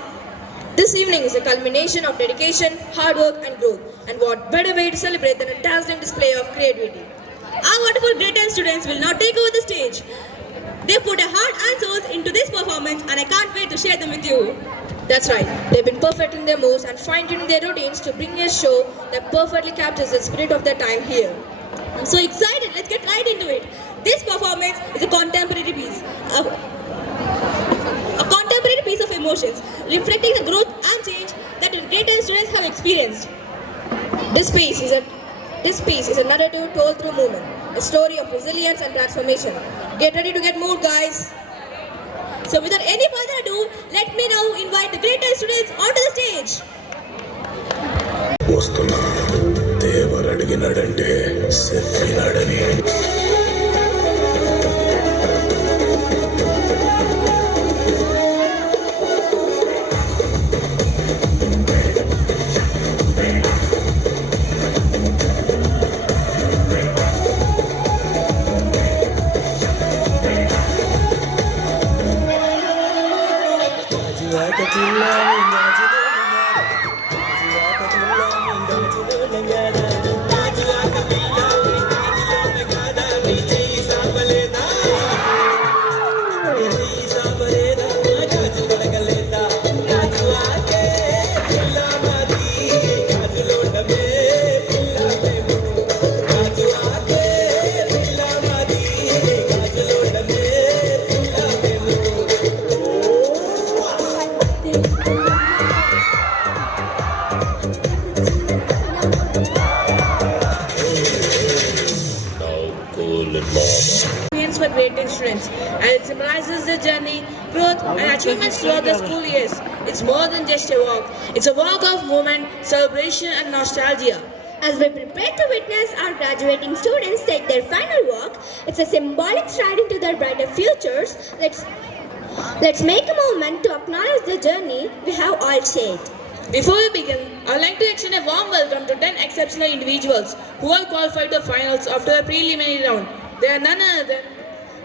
this evening is a culmination of dedication, hard work and growth. And what better way to celebrate than a dazzling display of creativity. Our wonderful grade 10 students will now take over the stage. They put a heart and soul into this performance and I can't wait to share them with you. That's right, they've been perfecting their moves and fine-tuning their routines to bring a show that perfectly captures the spirit of their time here. I'm so excited, let's get right into it. This performance is a contemporary piece. A contemporary piece of emotions, reflecting the growth and change that the grade 10 students have experienced. This piece is a narrative told through movement, a story of resilience and transformation. Get ready to get moved, guys. So without any further ado, let me now invite the grade 10 students onto the stage. Devara అడిగినాడంటే చెప్పినాడని For grade 10 students, and it symbolizes their journey, growth and achievements throughout their school years. It's more than just a walk. It's a walk of movement, celebration and nostalgia. As we prepare to witness our graduating students take their final walk, it's a symbolic stride into their brighter futures. Let's make a moment to acknowledge the journey we have all shared. Before we begin, I would like to extend a warm welcome to 10 exceptional individuals who have qualified the finals after a preliminary round. They are none other than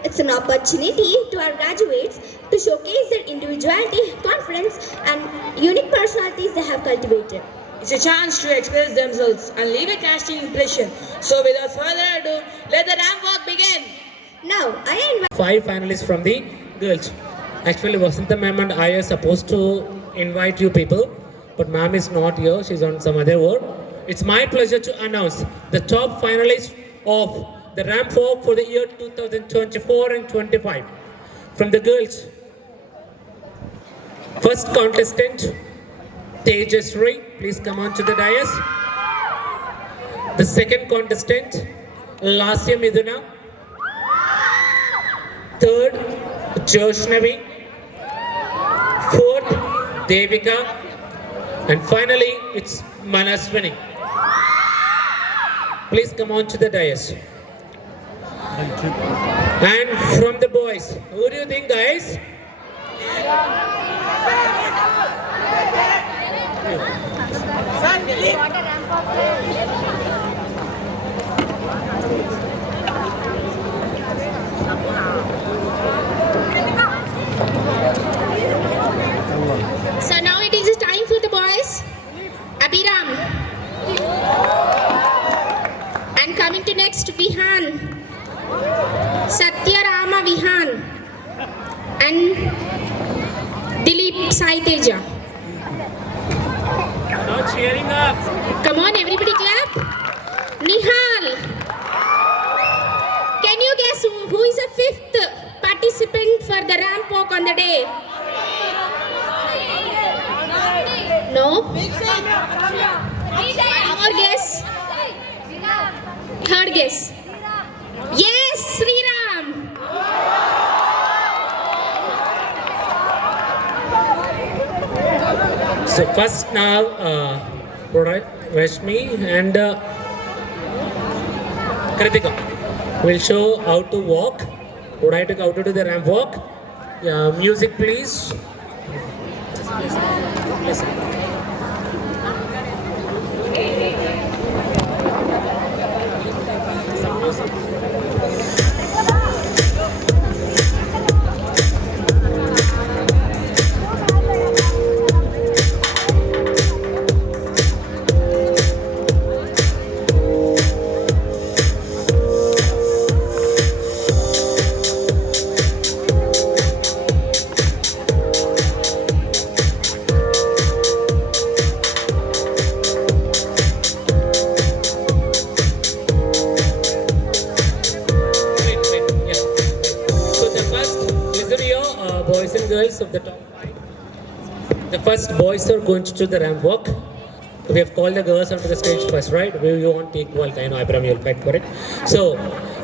It's an opportunity to our graduates to showcase their individuality, confidence and unique personalities they have cultivated. It's a chance to express themselves and leave a lasting impression. So without further ado, let the ramp walk begin. Now, I invite 5 finalists from the girls. Actually, Vasanta ma'am and I are supposed to invite you people, but ma'am is not here. She's on some other work. It's my pleasure to announce the top finalists of the ramp walk for the year 2024 and 25. From the girls, first contestant, Tejasri, please come on to the dais. The second contestant, Lasya Miduna. Third, Joshnavi. Fourth, Devika. And finally, it's Manaswini. Please come on to the dais. And from the boys, who do you think, guys? So now it is time for the boys. Abhiram. Coming to next, Vihan. Satyarama Vihan. And Dilip Saiteja. Not cheering up. Come on, everybody clap. Nihal. Can you guess who is the fifth participant for the ramp walk on the day? No? More guess? Third guess? Yes, Sriram. So first now, Rashmi and Kritika will show how to walk. Would I take how to do the ramp walk? Yeah, music please. Yes. Boys and girls of the top five. The first boys are going to do the ramp walk. We have called the girls onto the stage first, right? We won't take equal. I know Abraham, you'll fight for it. So,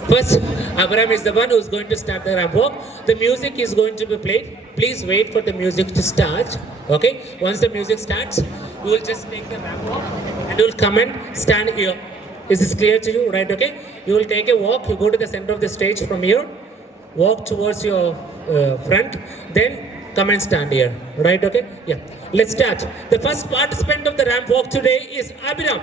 first, Abraham is the one who's going to start the ramp walk. The music is going to be played. Please wait for the music to start. Okay? Once the music starts, we will just take the ramp walk and you will come and stand here. Is this clear to you? Right? Okay? You will take a walk. You go to the center of the stage from here. Walk towards your front, then come and stand here. Right? Okay? Yeah. Let's start. The first participant of the ramp walk today is Abhiram.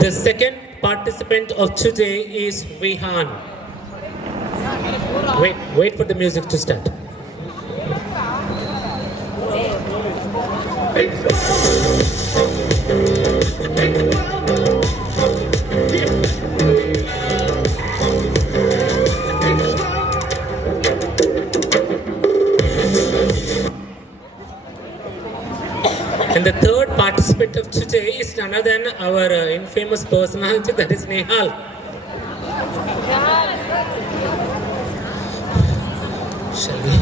The second participant of today is Vihan. Wait for the music to start. And the third participant of today is none other than our infamous personality, that is Nehal. Shall we?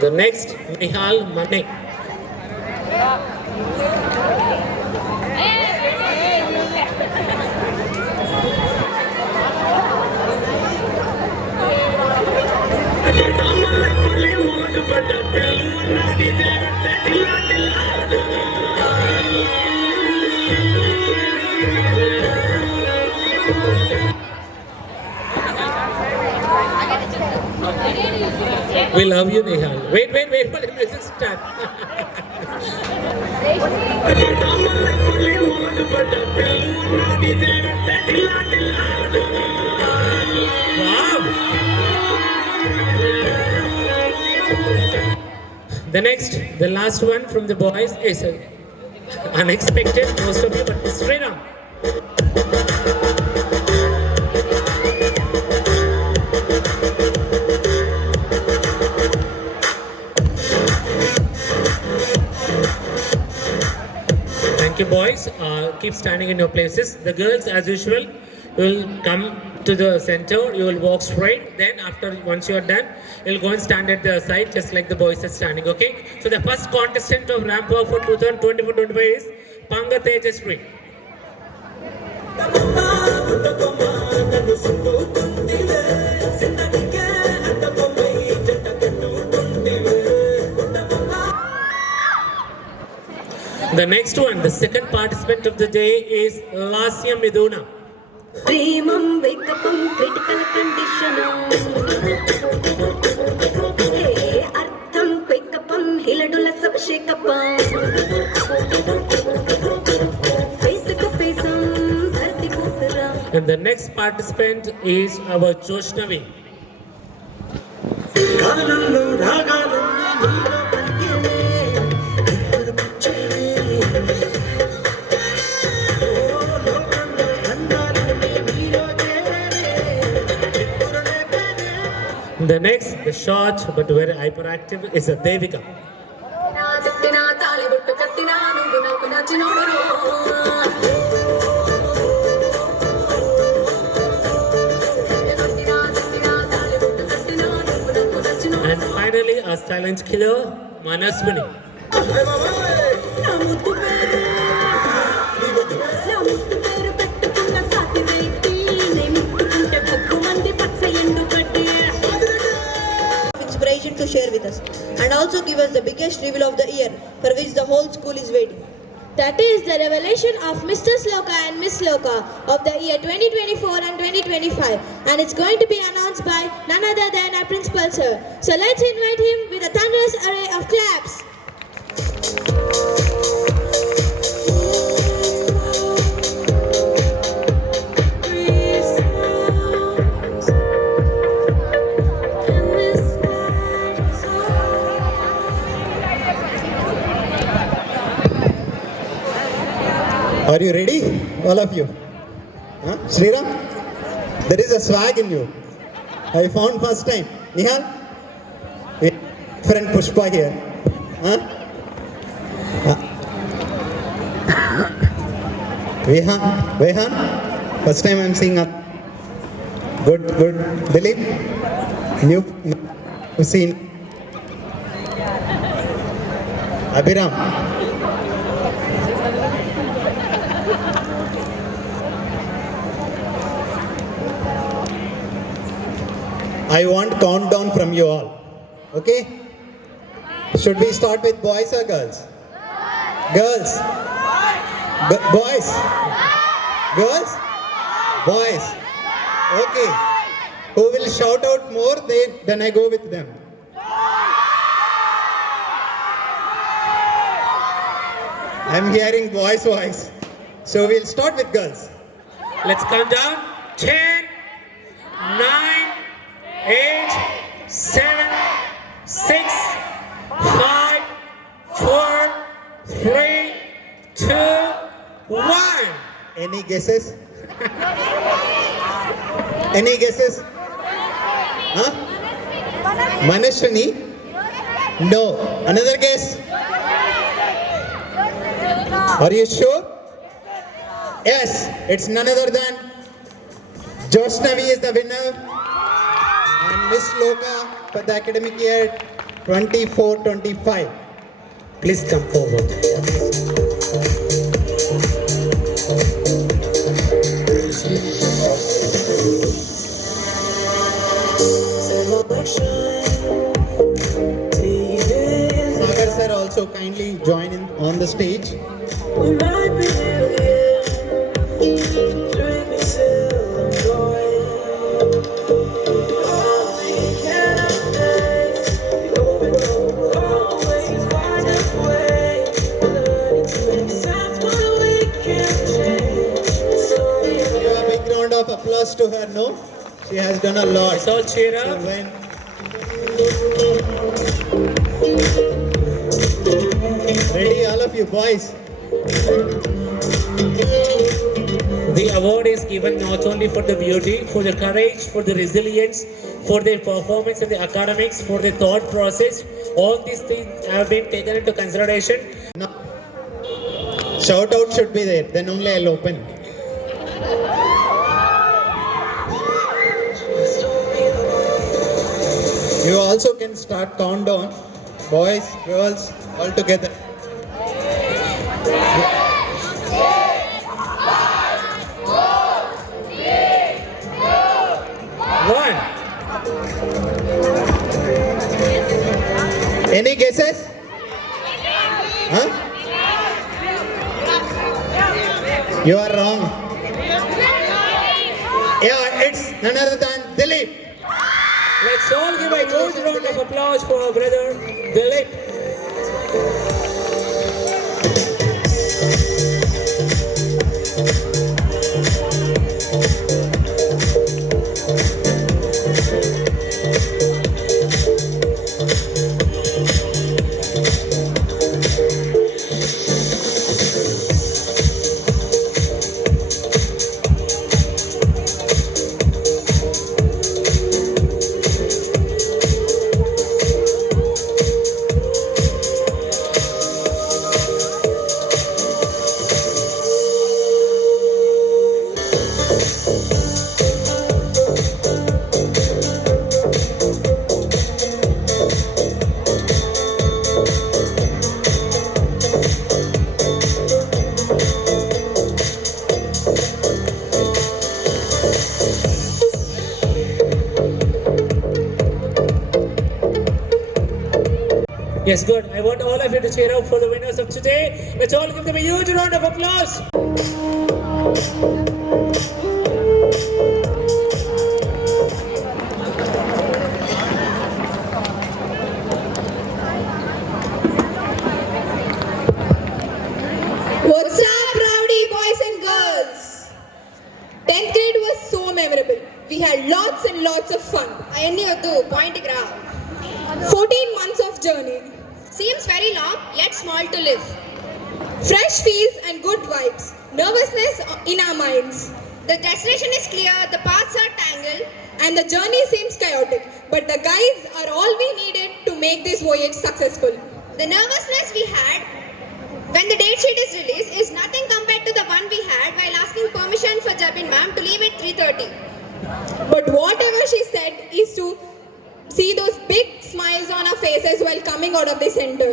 The next, Nihal Manek. We love you, Nihal. Wait for the music to start. Wow! The next, the last one from the boys is unexpected, most of you, but Sriram. Thank you, boys. Keep standing in your places. The girls, as usual, will come to the center. You will walk straight. Then, once you are done, you'll go and stand at the side, just like the boys are standing. Okay? So the first contestant of ramp walk for 2024-25 is Panga Tejasri. The next one, the second participant of the day is Lasya Miduna. ప్రేమం వైకపం critical condition అర్థం క్వికపం హిలడుల సబ్షేకపం face to face ధర్తి కూతురా. And the next participant is our Joshnavi. The next, the short but very hyperactive, is a Devika. And finally, a silent killer, Manaswini. Inspiration to share with us and also give us the biggest reveal of the year for which the whole school is waiting. That is the revelation of Mr. Sloka and Miss Sloka of the year 2024 and 2025, and it's going to be announced by none other than our principal sir. So let's invite him with a thunderous array of claps. Are you ready, all of you? Huh? Sriram, there is a swag in you. I found first time. Nihal, friend Pushpa here. Huh? Vehan, first time I'm seeing a good. Dilip, new scene. Abhiram. I want countdown from you all. Okay? Should we start with boys or girls? Girls. Boys. Girls. Boys. Okay. Who will shout out more? Then I go with them. I'm hearing boys' voice. So we'll start with girls. Let's count down. 10, 9, 8, 7, 6, 5, 4, 3, 2, 1. Any guesses? Any guesses? Huh? Manashwini? No. Another guess? Are you sure? Yes, it's none other than Joshnavi is the winner. And Miss Loka for the academic year 24-25. Please come forward. Sagar sir also kindly join in on the stage. Of applause to her, no? She has done a lot. Let's all cheer up. Ready, all of you boys? The award is given not only for the beauty, for the courage, for the resilience, for their performance in the academics, for the thought process. All these things have been taken into consideration. No. Shout out should be there, then only I'll open. You also can start countdown, boys, girls, all together. One. Any guesses? Huh? You are wrong. Yeah, it's none other than Dilip. Let's all give a huge round of applause for our brother Dilip. Yes, good. I want all of you to cheer out for the winners of today. Let's all give them a huge round of applause. What's up, rowdy boys and girls? 10th grade was so memorable. We had lots and lots of fun. I knew too. Point graph. 14 months of journey. Seems very long, yet small to live. Fresh feels and good vibes. Nervousness in our minds. The destination is clear, the paths are tangled, And the journey seems chaotic. But the guides are all we needed to make this voyage successful. the nervousness we had when the date sheet is released is nothing compared to the one we had while asking permission for Jabin ma'am to leave at 3:30. But whatever she said is to see those big smiles on our faces while coming out of the center.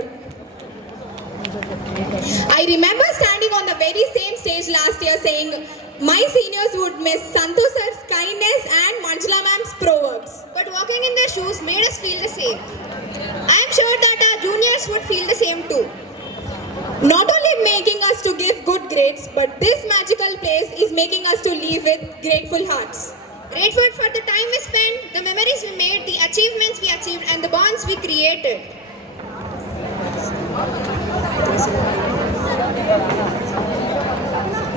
I remember standing on the very same stage last year saying my seniors would miss Santu sir's kindness and Manjula ma'am's proverbs. But walking in their shoes made us feel the same. I am sure that our juniors would feel the same too. Not only making us to give good grades, but this magical place is making us to leave with grateful hearts. Grateful for the time we spent, the memories we made, the achievements we achieved, and the bonds we created.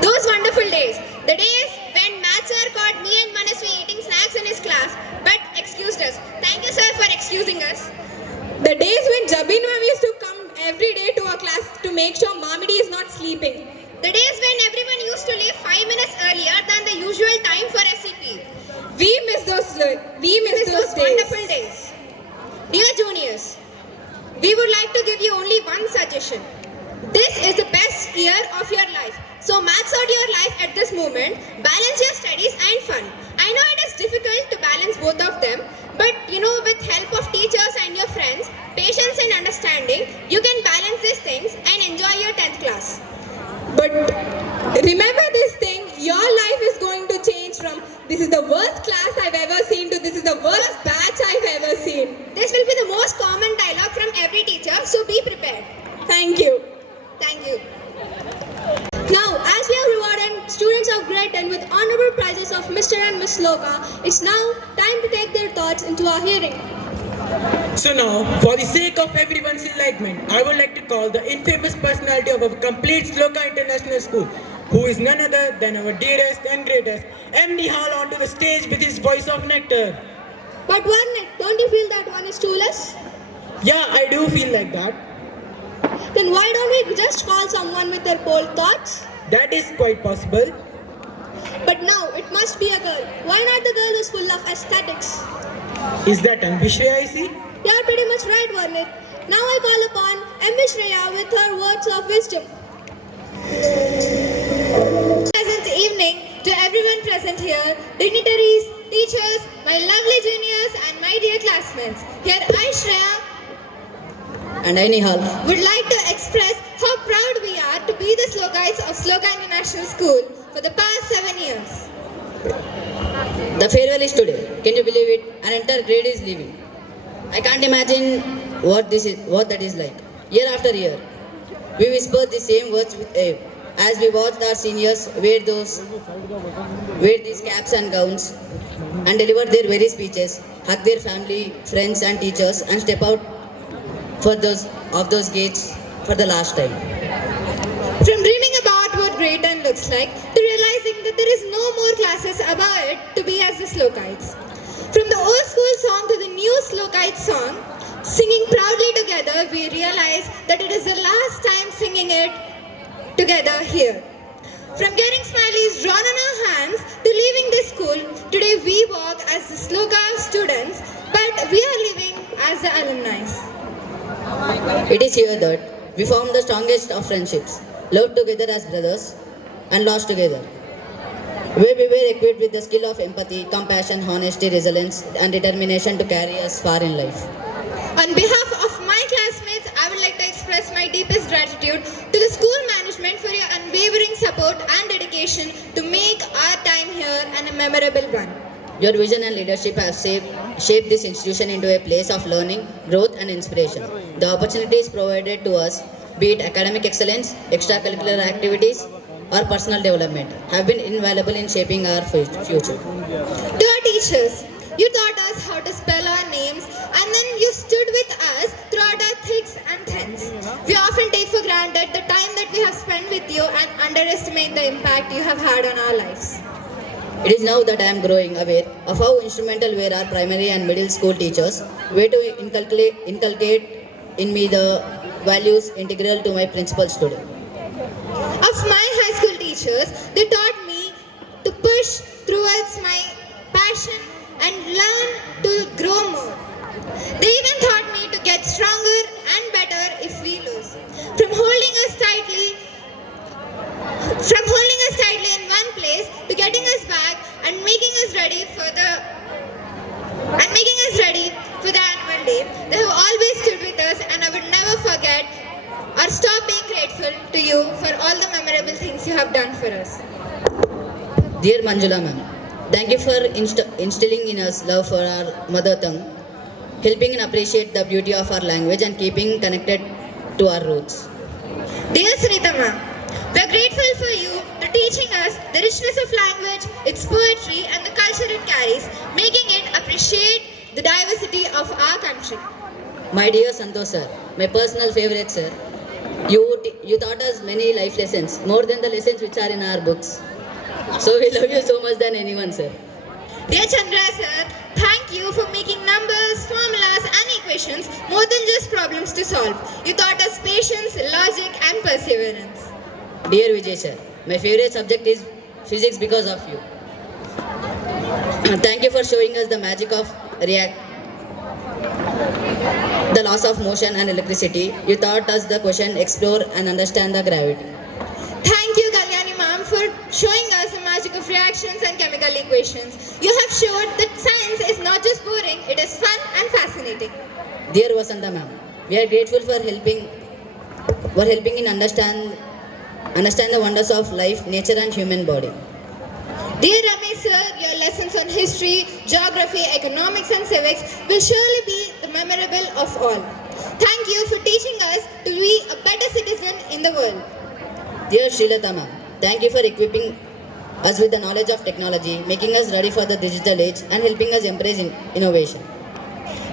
Those wonderful days. The days when Math sir caught me and Manasvi eating snacks in his class, but excused us. Thank you, sir, for excusing us. The days when Jabin ma'am used to come every day to our class to make sure Mamidi is not sleeping. The days when everyone used to leave 5 minutes earlier than the usual time for SCP. We miss those days. Wonderful days. Dear juniors, we would like to give you only one suggestion. This is the best year of your life. So max out your life at this moment, balance your studies and fun. I know it is difficult to balance both of them, but with help of teachers and your friends, patience and understanding, you can balance these things and enjoy your 10th class. But remember this thing, your life is going to change from this is the worst class I've ever seen to this is the worst batch I've ever seen. This will be the most common dialogue from every teacher, so be prepared. Thank you. Thank you. Now, as we have rewarded students of grade 10 with honorable prizes of Mr. and Miss Loka, it's now time to take their thoughts into our hearing. So now, for the sake of everyone's enlightenment, I would like to call the infamous personality of our complete Sloka International School, who is none other than our dearest and greatest MD Hall onto the stage with his voice of nectar. But Varnit, don't you feel that one is too less? Yeah, I do feel like that. Then why don't we just call someone with their bold thoughts? That is quite possible. But now, it must be a girl. Why not the girl who's full of aesthetics? Is that ambitious, I see? You're pretty much right, Varnit. Now I call upon M. Shreya with her words of wisdom. Pleasant evening to everyone present here, dignitaries, teachers, my lovely juniors and my dear classmates. Here I, Shreya, And I, Nihal. would like to express how proud we are to be the Slogaites of Sloka International School for the past 7 years. The farewell is today. Can you believe it? An entire grade is leaving. I can't imagine what that is like. Year after year, we whisper the same words with awe. as we watched our seniors wear these caps and gowns and deliver their very speeches, hug their family, friends and teachers and step out for those gates for the last time. From dreaming about what grade 10 looks like to realizing that there is no more classes above it to be as the Slokites. From the old school song to the new Slokite song, singing proudly together, we realize that it is the last time singing it together here. From getting smileys drawn on our hands to leaving this school, today we walk as the Sloka students, but we are living as the alumni. It is here that we form the strongest of friendships, loved together as brothers and lost together, where we were equipped with the skill of empathy, compassion, honesty, resilience and determination to carry us far in life. On behalf of my classmates, I would like to express my deepest gratitude to the school management for your unwavering support and dedication to make our time here a memorable one. Your vision and leadership have shaped this institution into a place of learning, growth and inspiration. The opportunities provided to us, be it academic excellence, extracurricular activities or personal development, have been invaluable in shaping our future. To our teachers, you taught us how to spell our names and then you stood with us throughout our thicks and thins. We often take for granted the time that we have spent with you and underestimate the impact you have had on our lives. It is now that I am growing aware of how instrumental were our primary and middle school teachers were to inculcate in me the values integral to my principal today. Of my high school teachers, they taught me to push towards my passion and learn to grow more. They even taught me to get stronger and better if we lose. From holding us tightly in one place to getting us back and making us ready for the annual day, they have always stood with us and I would never forget or stop being grateful to you for all the memorable things you have done for us. Dear Manjula ma'am, thank you for instilling in us love for our mother tongue, helping and appreciate the beauty of our language and keeping connected to our roots. Dear Sunita ma'am, we are grateful for you to teaching us the richness of language, its poetry and the culture it carries, making it appreciate the diversity of our country. My dear Santosh sir, my personal favorite sir, you taught us many life lessons, more than the lessons which are in our books. So we love you so much than anyone, sir. Dear Chandra sir, thank you for making numbers, formulas and equations more than just problems to solve. You taught us patience, logic and perseverance. Dear Vijay sir, my favorite subject is physics because of you. Thank you for showing us the magic of the laws of motion and electricity. You taught us the question, explore and understand the gravity. Thank you Kalyani ma'am for showing us the magic of reactions and chemical equations. You have showed that science is not just boring, it is fun and fascinating. Dear Vasanta ma'am, we are grateful for helping in understand the wonders of life, nature and human body. Dear Ramesh sir, your lessons on history, geography, economics and civics will surely be the memorable of all. Thank you for teaching us to be a better citizen in the world. Dear Srilata ma'am, thank you for equipping us with the knowledge of technology, making us ready for the digital age and helping us embrace innovation.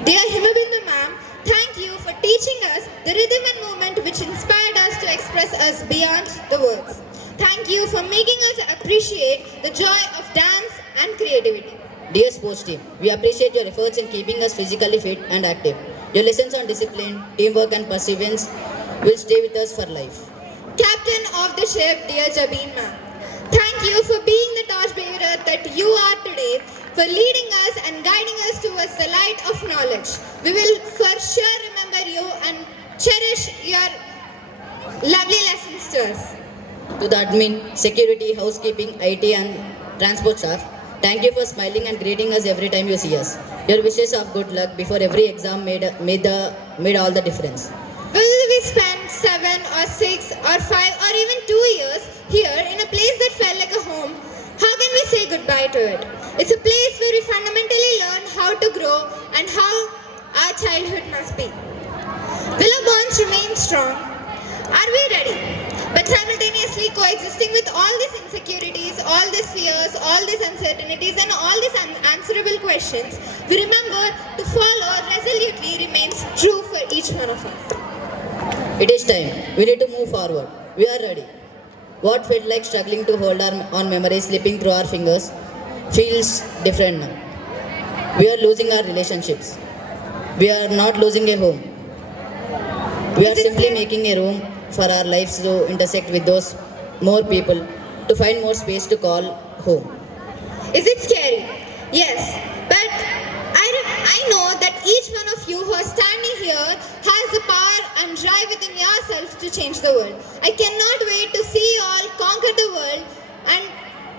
Dear Himabindu ma'am, thank you for teaching us the rhythm and movement which inspired us to express us beyond the words. Thank you for making us appreciate the joy of dance and creativity. Dear sports team, we appreciate your efforts in keeping us physically fit and active. Your lessons on discipline, teamwork and perseverance will stay with us for life. Captain of the ship, dear Jabin ma'am, thank you for being the torchbearer that you are today, for leading us and guiding us towards the light of knowledge. We will for sure remember you and cherish your lovely lessons to us. To the admin, security, housekeeping, IT and transport staff, thank you for smiling and greeting us every time you see us. Your wishes of good luck before every exam made all the difference. Whether we spend 7 or 6 or 5 or even 2 years here in a place that felt like a home, how can we say goodbye to it? It's a place where we fundamentally learn how to grow and how our childhood must be. Will our bonds remain strong? Are we ready? But simultaneously coexisting with all these insecurities, all these fears, all these uncertainties and all these unanswerable questions, we remember to follow resolutely remains true for each one of us. It is time. We need to move forward. We are ready. What felt like struggling to hold on memories slipping through our fingers feels different now. We are losing our relationships. We are not losing a home. We are simply making a room for our lives to intersect with those more people, to find more space to call home. Is it scary? Yes, but I know that each one of you who are standing here has the power and drive within yourselves to change the world. I cannot wait to see you all conquer the world and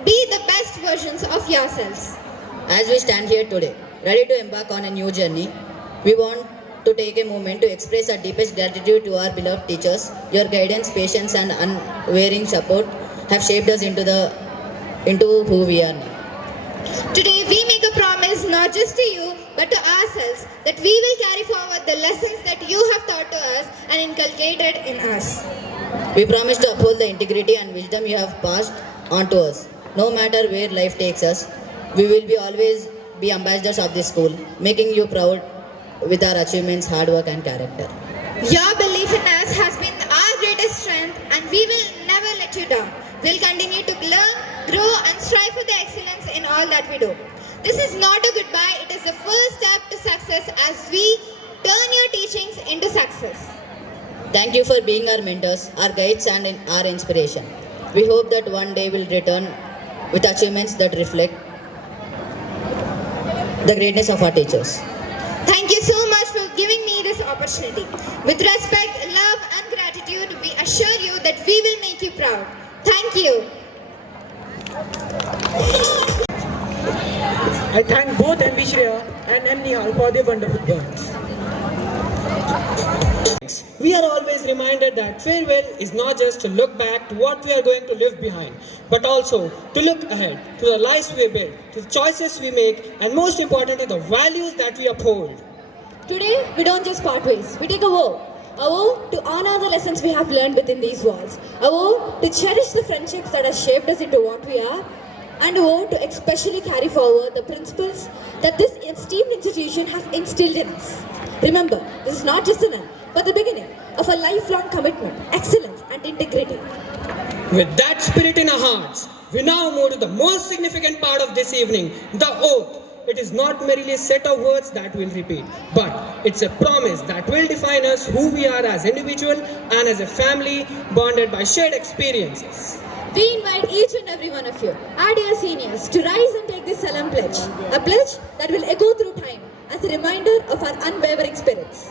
be the best versions of yourselves. As we stand here today, ready to embark on a new journey, we want to take a moment to express our deepest gratitude to our beloved teachers. Your guidance, patience and unwavering support have shaped us into who we are now. Today we make a promise not just to you but to ourselves that we will carry forward the lessons that you have taught to us and inculcated in us. We promise to uphold the integrity and wisdom you have passed on to us. No matter where life takes us, we will always be ambassadors of this school, making you proud with our achievements, hard work and character. Your belief in us has been our greatest strength and we will never let you down. We'll continue to learn, grow and strive for the excellence in all that we do. This is not a goodbye, it is the first step to success as we turn your teachings into success. Thank you for being our mentors, our guides and our inspiration. We hope that one day we'll return with achievements that reflect the greatness of our teachers. Thank you so much for giving me this opportunity. With respect, love and gratitude, we assure you that we will make you proud. Thank you. I thank both MV Shreya and M. Nihal for their wonderful words. We are always reminded that farewell is not just to look back to what we are going to leave behind, but also to look ahead to the lives we build, to the choices we make, and most importantly, the values that we uphold. Today, we don't just part ways, we take a vow. A vow to honor the lessons we have learned within these walls. A vow to cherish the friendships that have shaped us into what we are. And a vow to especially carry forward the principles that this esteemed institution has instilled in us. Remember, this is not just an end, but the beginning of a lifelong commitment, excellence and integrity. With that spirit in our hearts, we now move to the most significant part of this evening, the oath. It is not merely a set of words that we'll repeat, but it's a promise that will define us, who we are as individuals and as a family bonded by shared experiences. We invite each and every one of you, our dear seniors, to rise and take this solemn pledge. A pledge that will echo through time as a reminder of our unwavering spirits.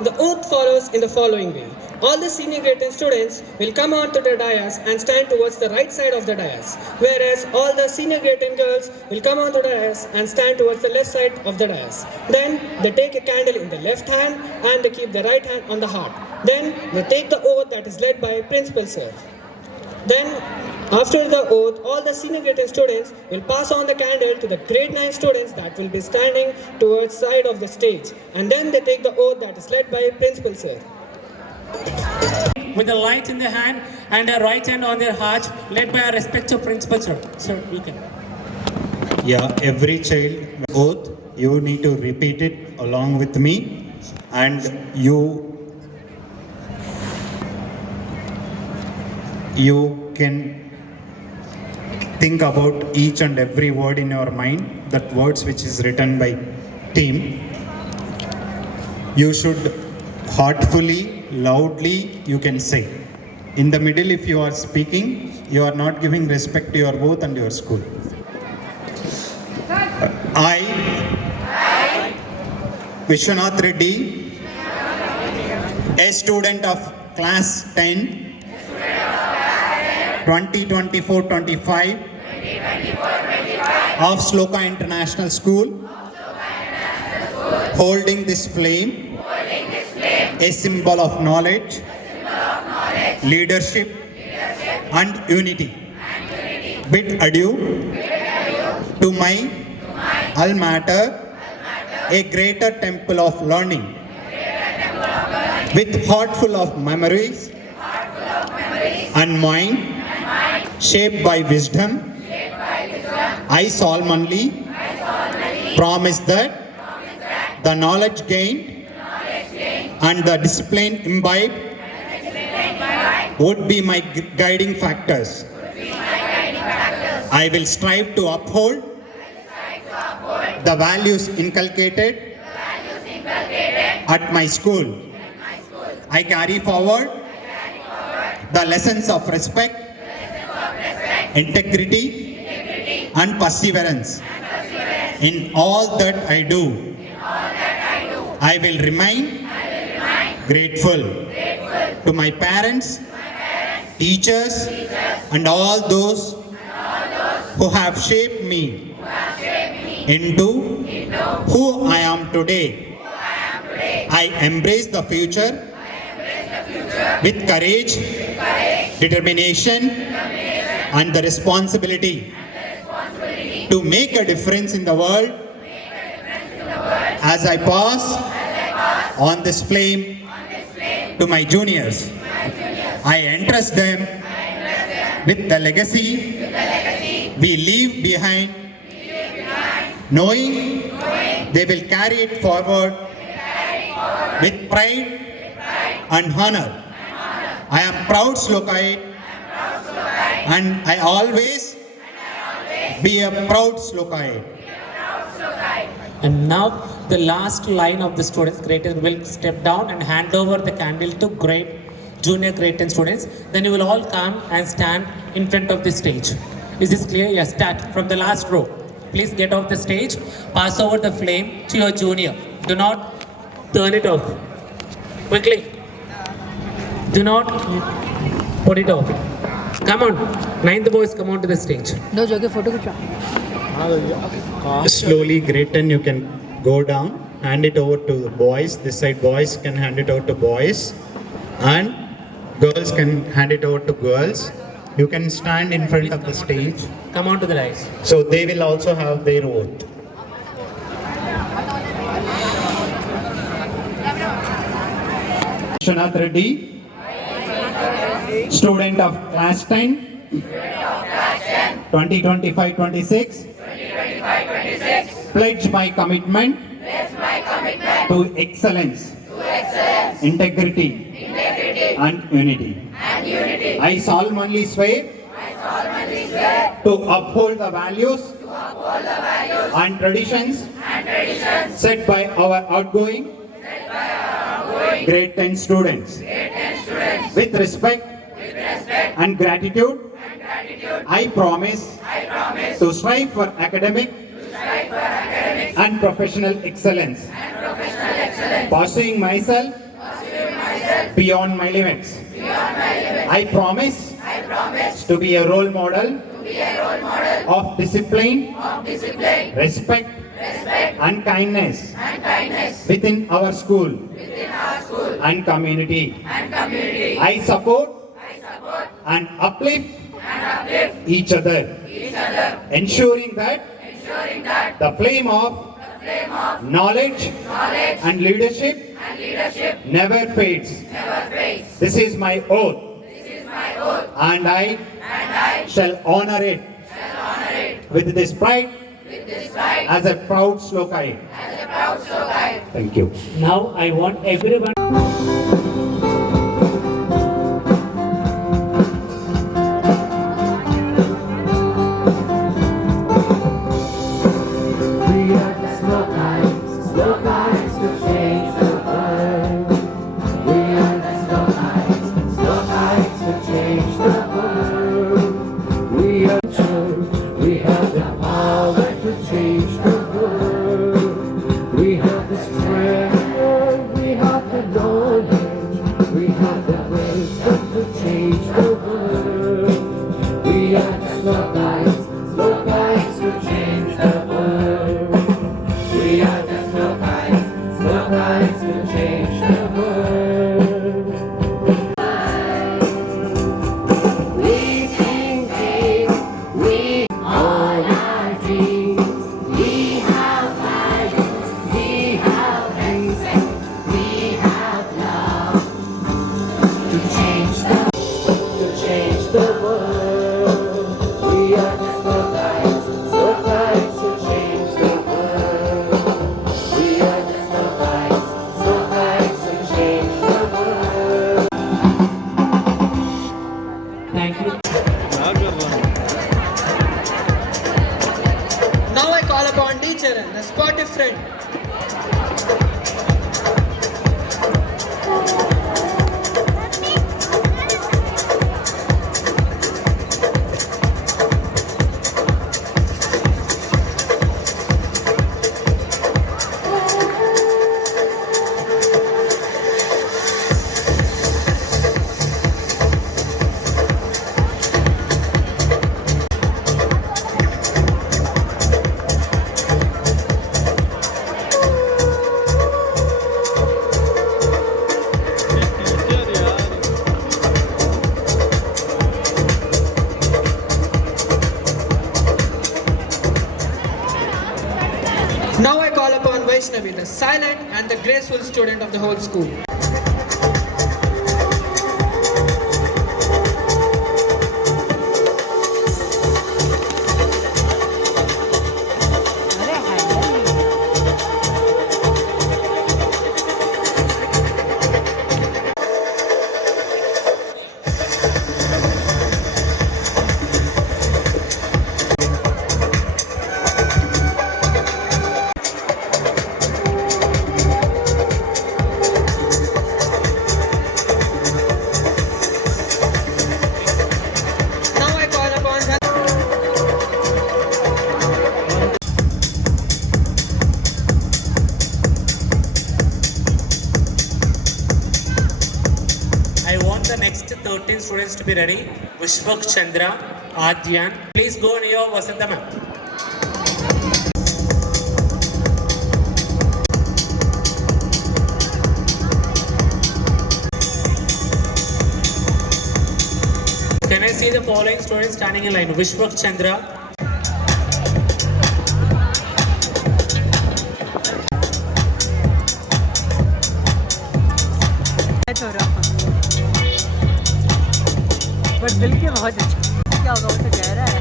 The oath follows in the following way. All the senior grade 10 students will come onto the dais and stand towards the right side of the dais, whereas all the senior grade 10 girls will come onto the dais and stand towards the left side of the dais. Then they take a candle in the left hand and they keep the right hand on the heart. Then they take the oath that is led by Principal Sir. Then, after the oath, all the senior grade 10 students will pass on the candle to the grade 9 students that will be standing towards side of the stage. And then they take the oath that is led by Principal Sir. With the light in their hand and their right hand on their heart, led by our respective principal, sir. Sir, you can. Yeah, every child oath, you need to repeat it along with me, and you can think about each and every word in your mind, that words which is written by team. You should heartfully, loudly, you can say. In the middle, if you are speaking, you are not giving respect to your oath and your school. I, Vishwanath Reddy, a student of class 10, 2024-25 of Sloka International School, holding this flame, a symbol of knowledge, leadership and unity. Bid adieu to my alma mater, a greater temple of learning, with heart full of memories and mind, shaped by wisdom, I solemnly promise that the knowledge gained and the discipline imbibed would be my guiding factors. I will strive to uphold the values inculcated at my school. I carry forward the lessons of respect, integrity, and perseverance. In all that I do, I will remain grateful to my parents, teachers, and all those who have shaped me into who I am today. I embrace the future with courage, determination, and the responsibility to make a difference in the world as I pass on this flame to my juniors. I entrust them with the legacy we leave behind, knowing they will carry it forward with pride and honor. I am proud Slokite, and I always be a proud Slokite. And now the last line of the students, grade 10 will step down and hand over the candle to junior grade 10 students. Then you will all come and stand in front of the stage. Is this clear? Yes, start from the last row. Please get off the stage, pass over the flame to your junior. Do not turn it off. Quickly. Do not put it off. Come on, 9th boys, come on to the stage. No, joke, photo. Slowly, grade 10, you can go down, hand it over to the boys. This side, boys can hand it over to boys, and girls can hand it over to girls. You can stand in front of the stage. Come on to the rise. So they will also have their vote. Vishwanath Reddy, student of class 10, 2025-26, pledge my commitment to excellence, integrity, and unity. I solemnly swear to uphold the values and traditions set by our outgoing grade 10 students. With respect and gratitude, I promise to strive for academic and professional excellence, pursuing myself beyond my limits. I promise to be a role model of discipline, respect, and kindness within our school and community. I support and uplift each other, ensuring that the flame of knowledge and leadership never fades. This is my oath, and I shall honor it with this pride as a proud Slokite. Thank you. Now I want everyone. To change silent and the graceful student of the whole school. Now I call upon I want the next 13 students to be ready. Vishwak Chandra, Adyan. Please go near Vasanta ma'am. Can I see the following students standing in line? Vishwak Chandra. But दिल के बहुत अच्छा क्या होगा वो तो कह रहा है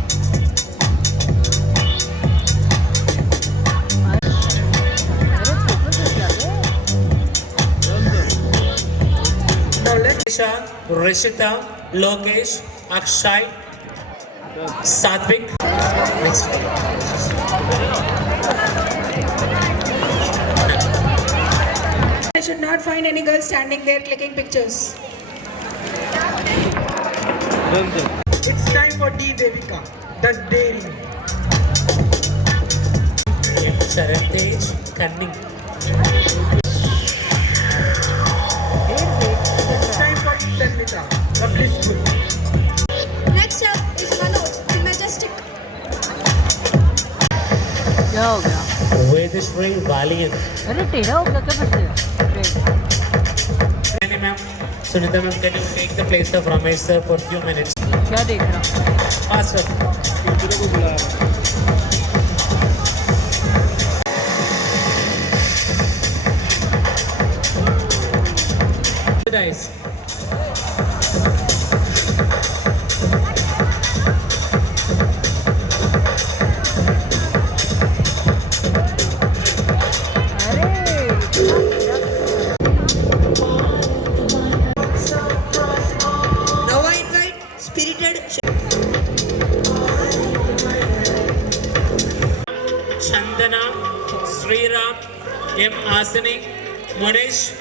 अरे फोटो तो क्या Nisha, Rishita, Lokesh, Akshay, Satvik. I should not find any girl standing there clicking pictures. It's time for D Devika, the daring. Sarantage, Cunning. It's time for Tanmita, the blissful. Next up is Manoj, the majestic. क्या हो गया Vedashri, Valiant. अरे टेढ़ा हो गया क्या फिर Any ma'am, Sunita ma'am, can you take the place of Ramesh sir for a few minutes? क्या देख रहा हूँ Faster. Guys. Now I invite spirited Chandana, Sriram, M. Asani, Manish.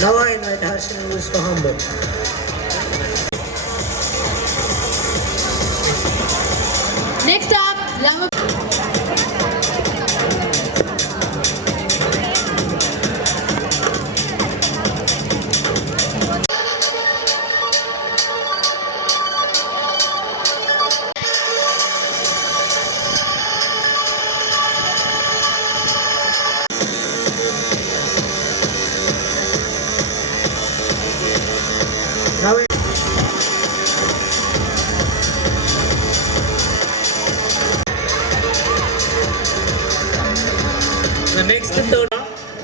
Now I invite Harshan who is for humble. Next up, Lava. Now I The next third,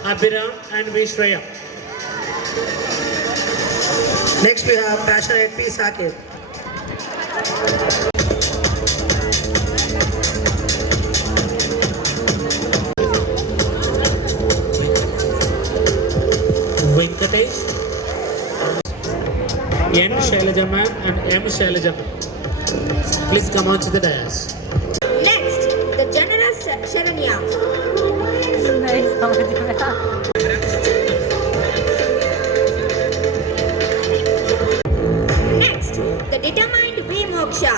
Abhiram and Vishwaya. Next we have passionate P. Sakib. Venkatesh, N. Shailajamma and M. Shailajamma. Please come on to the dais. Next, the generous Sharanya. नहीं समझ में आ Next, the determined V. Moksha.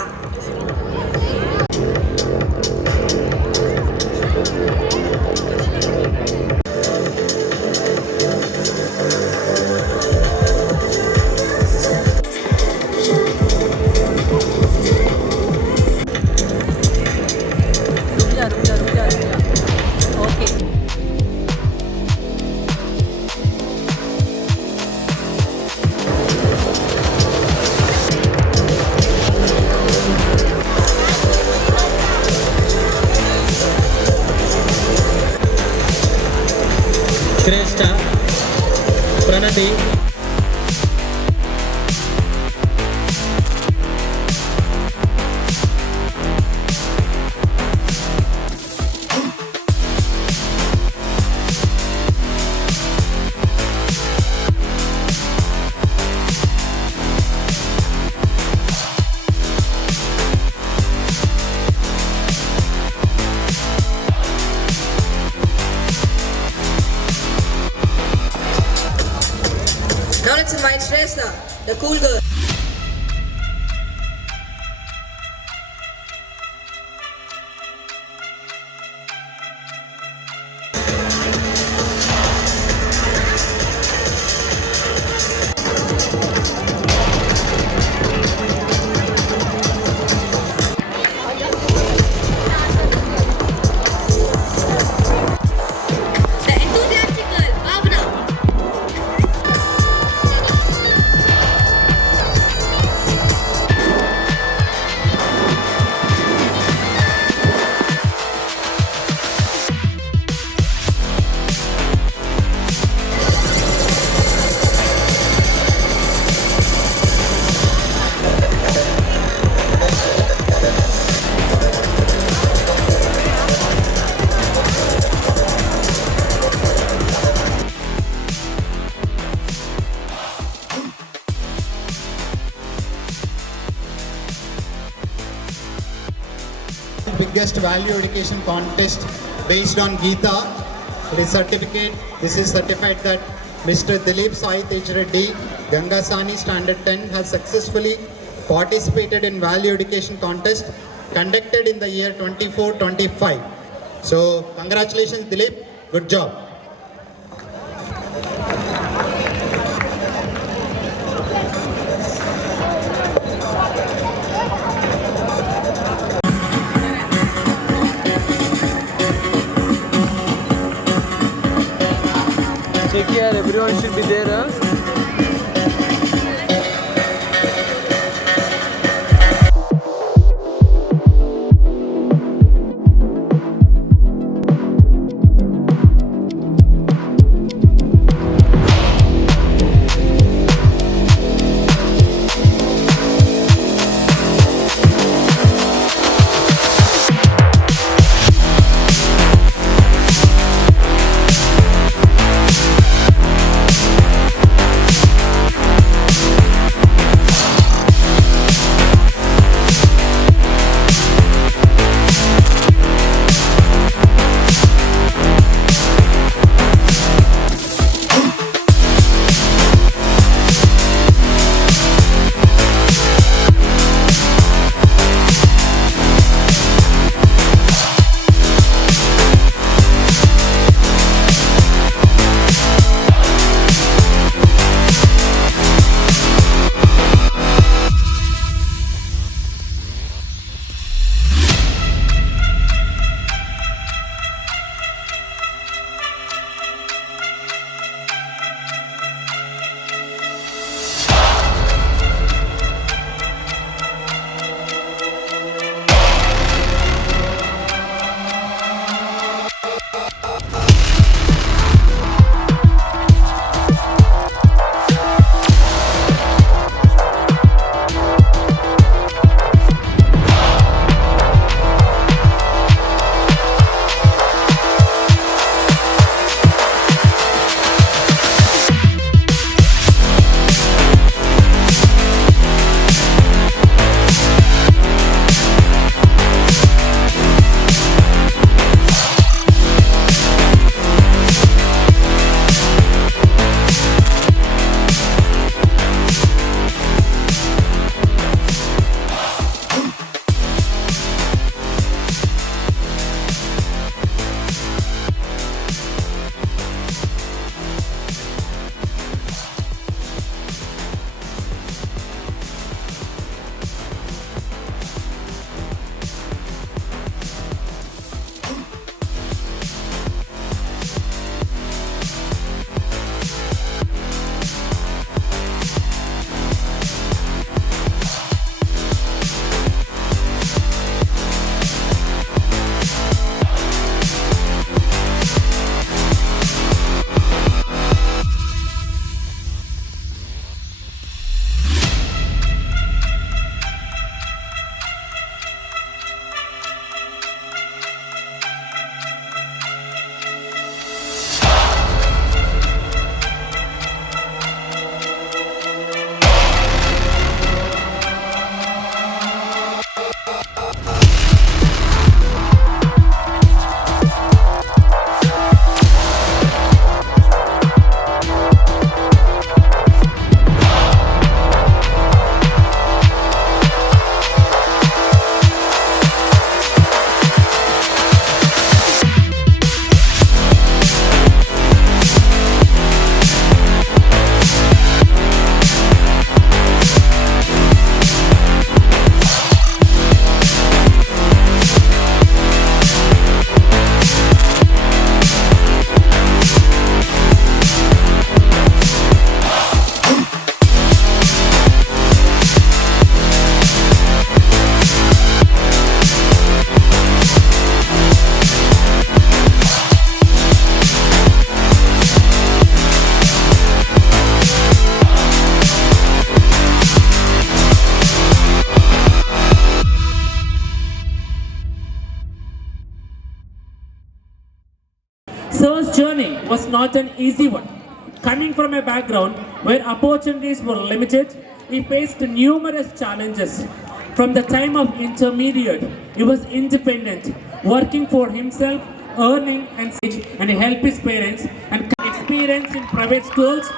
Shrestha, Pranati, Now let's invite Shrestha, the cool girl. The enthusiastic girl, Bhavna. Biggest value education contest based on Geeta. It is certificate. This is certified that Mr. Dilip Sai Tejreddy, Gangasani Standard 10, has successfully participated in value education contest conducted in the year 24-25. So congratulations, Dilip. Good job. take care, everyone should be there. not an easy one. Coming from a background where opportunities were limited, he faced numerous challenges. From the time of intermediate, he was independent, working for himself, earning and help his parents, and experience in private schools,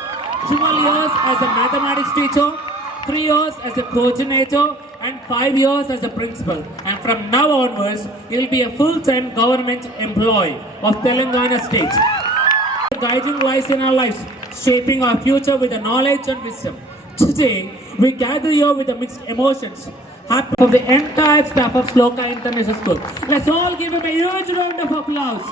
12 years as a mathematics teacher, 3 years as a coordinator, and 5 years as a principal. And from now onwards, he will be a full-time government employee of Telangana state. Guiding lies in our lives, shaping our future with the knowledge and wisdom. Today, we gather here with the mixed emotions. Happy of the entire staff of Sloka International School. Let's all give him a huge round of applause.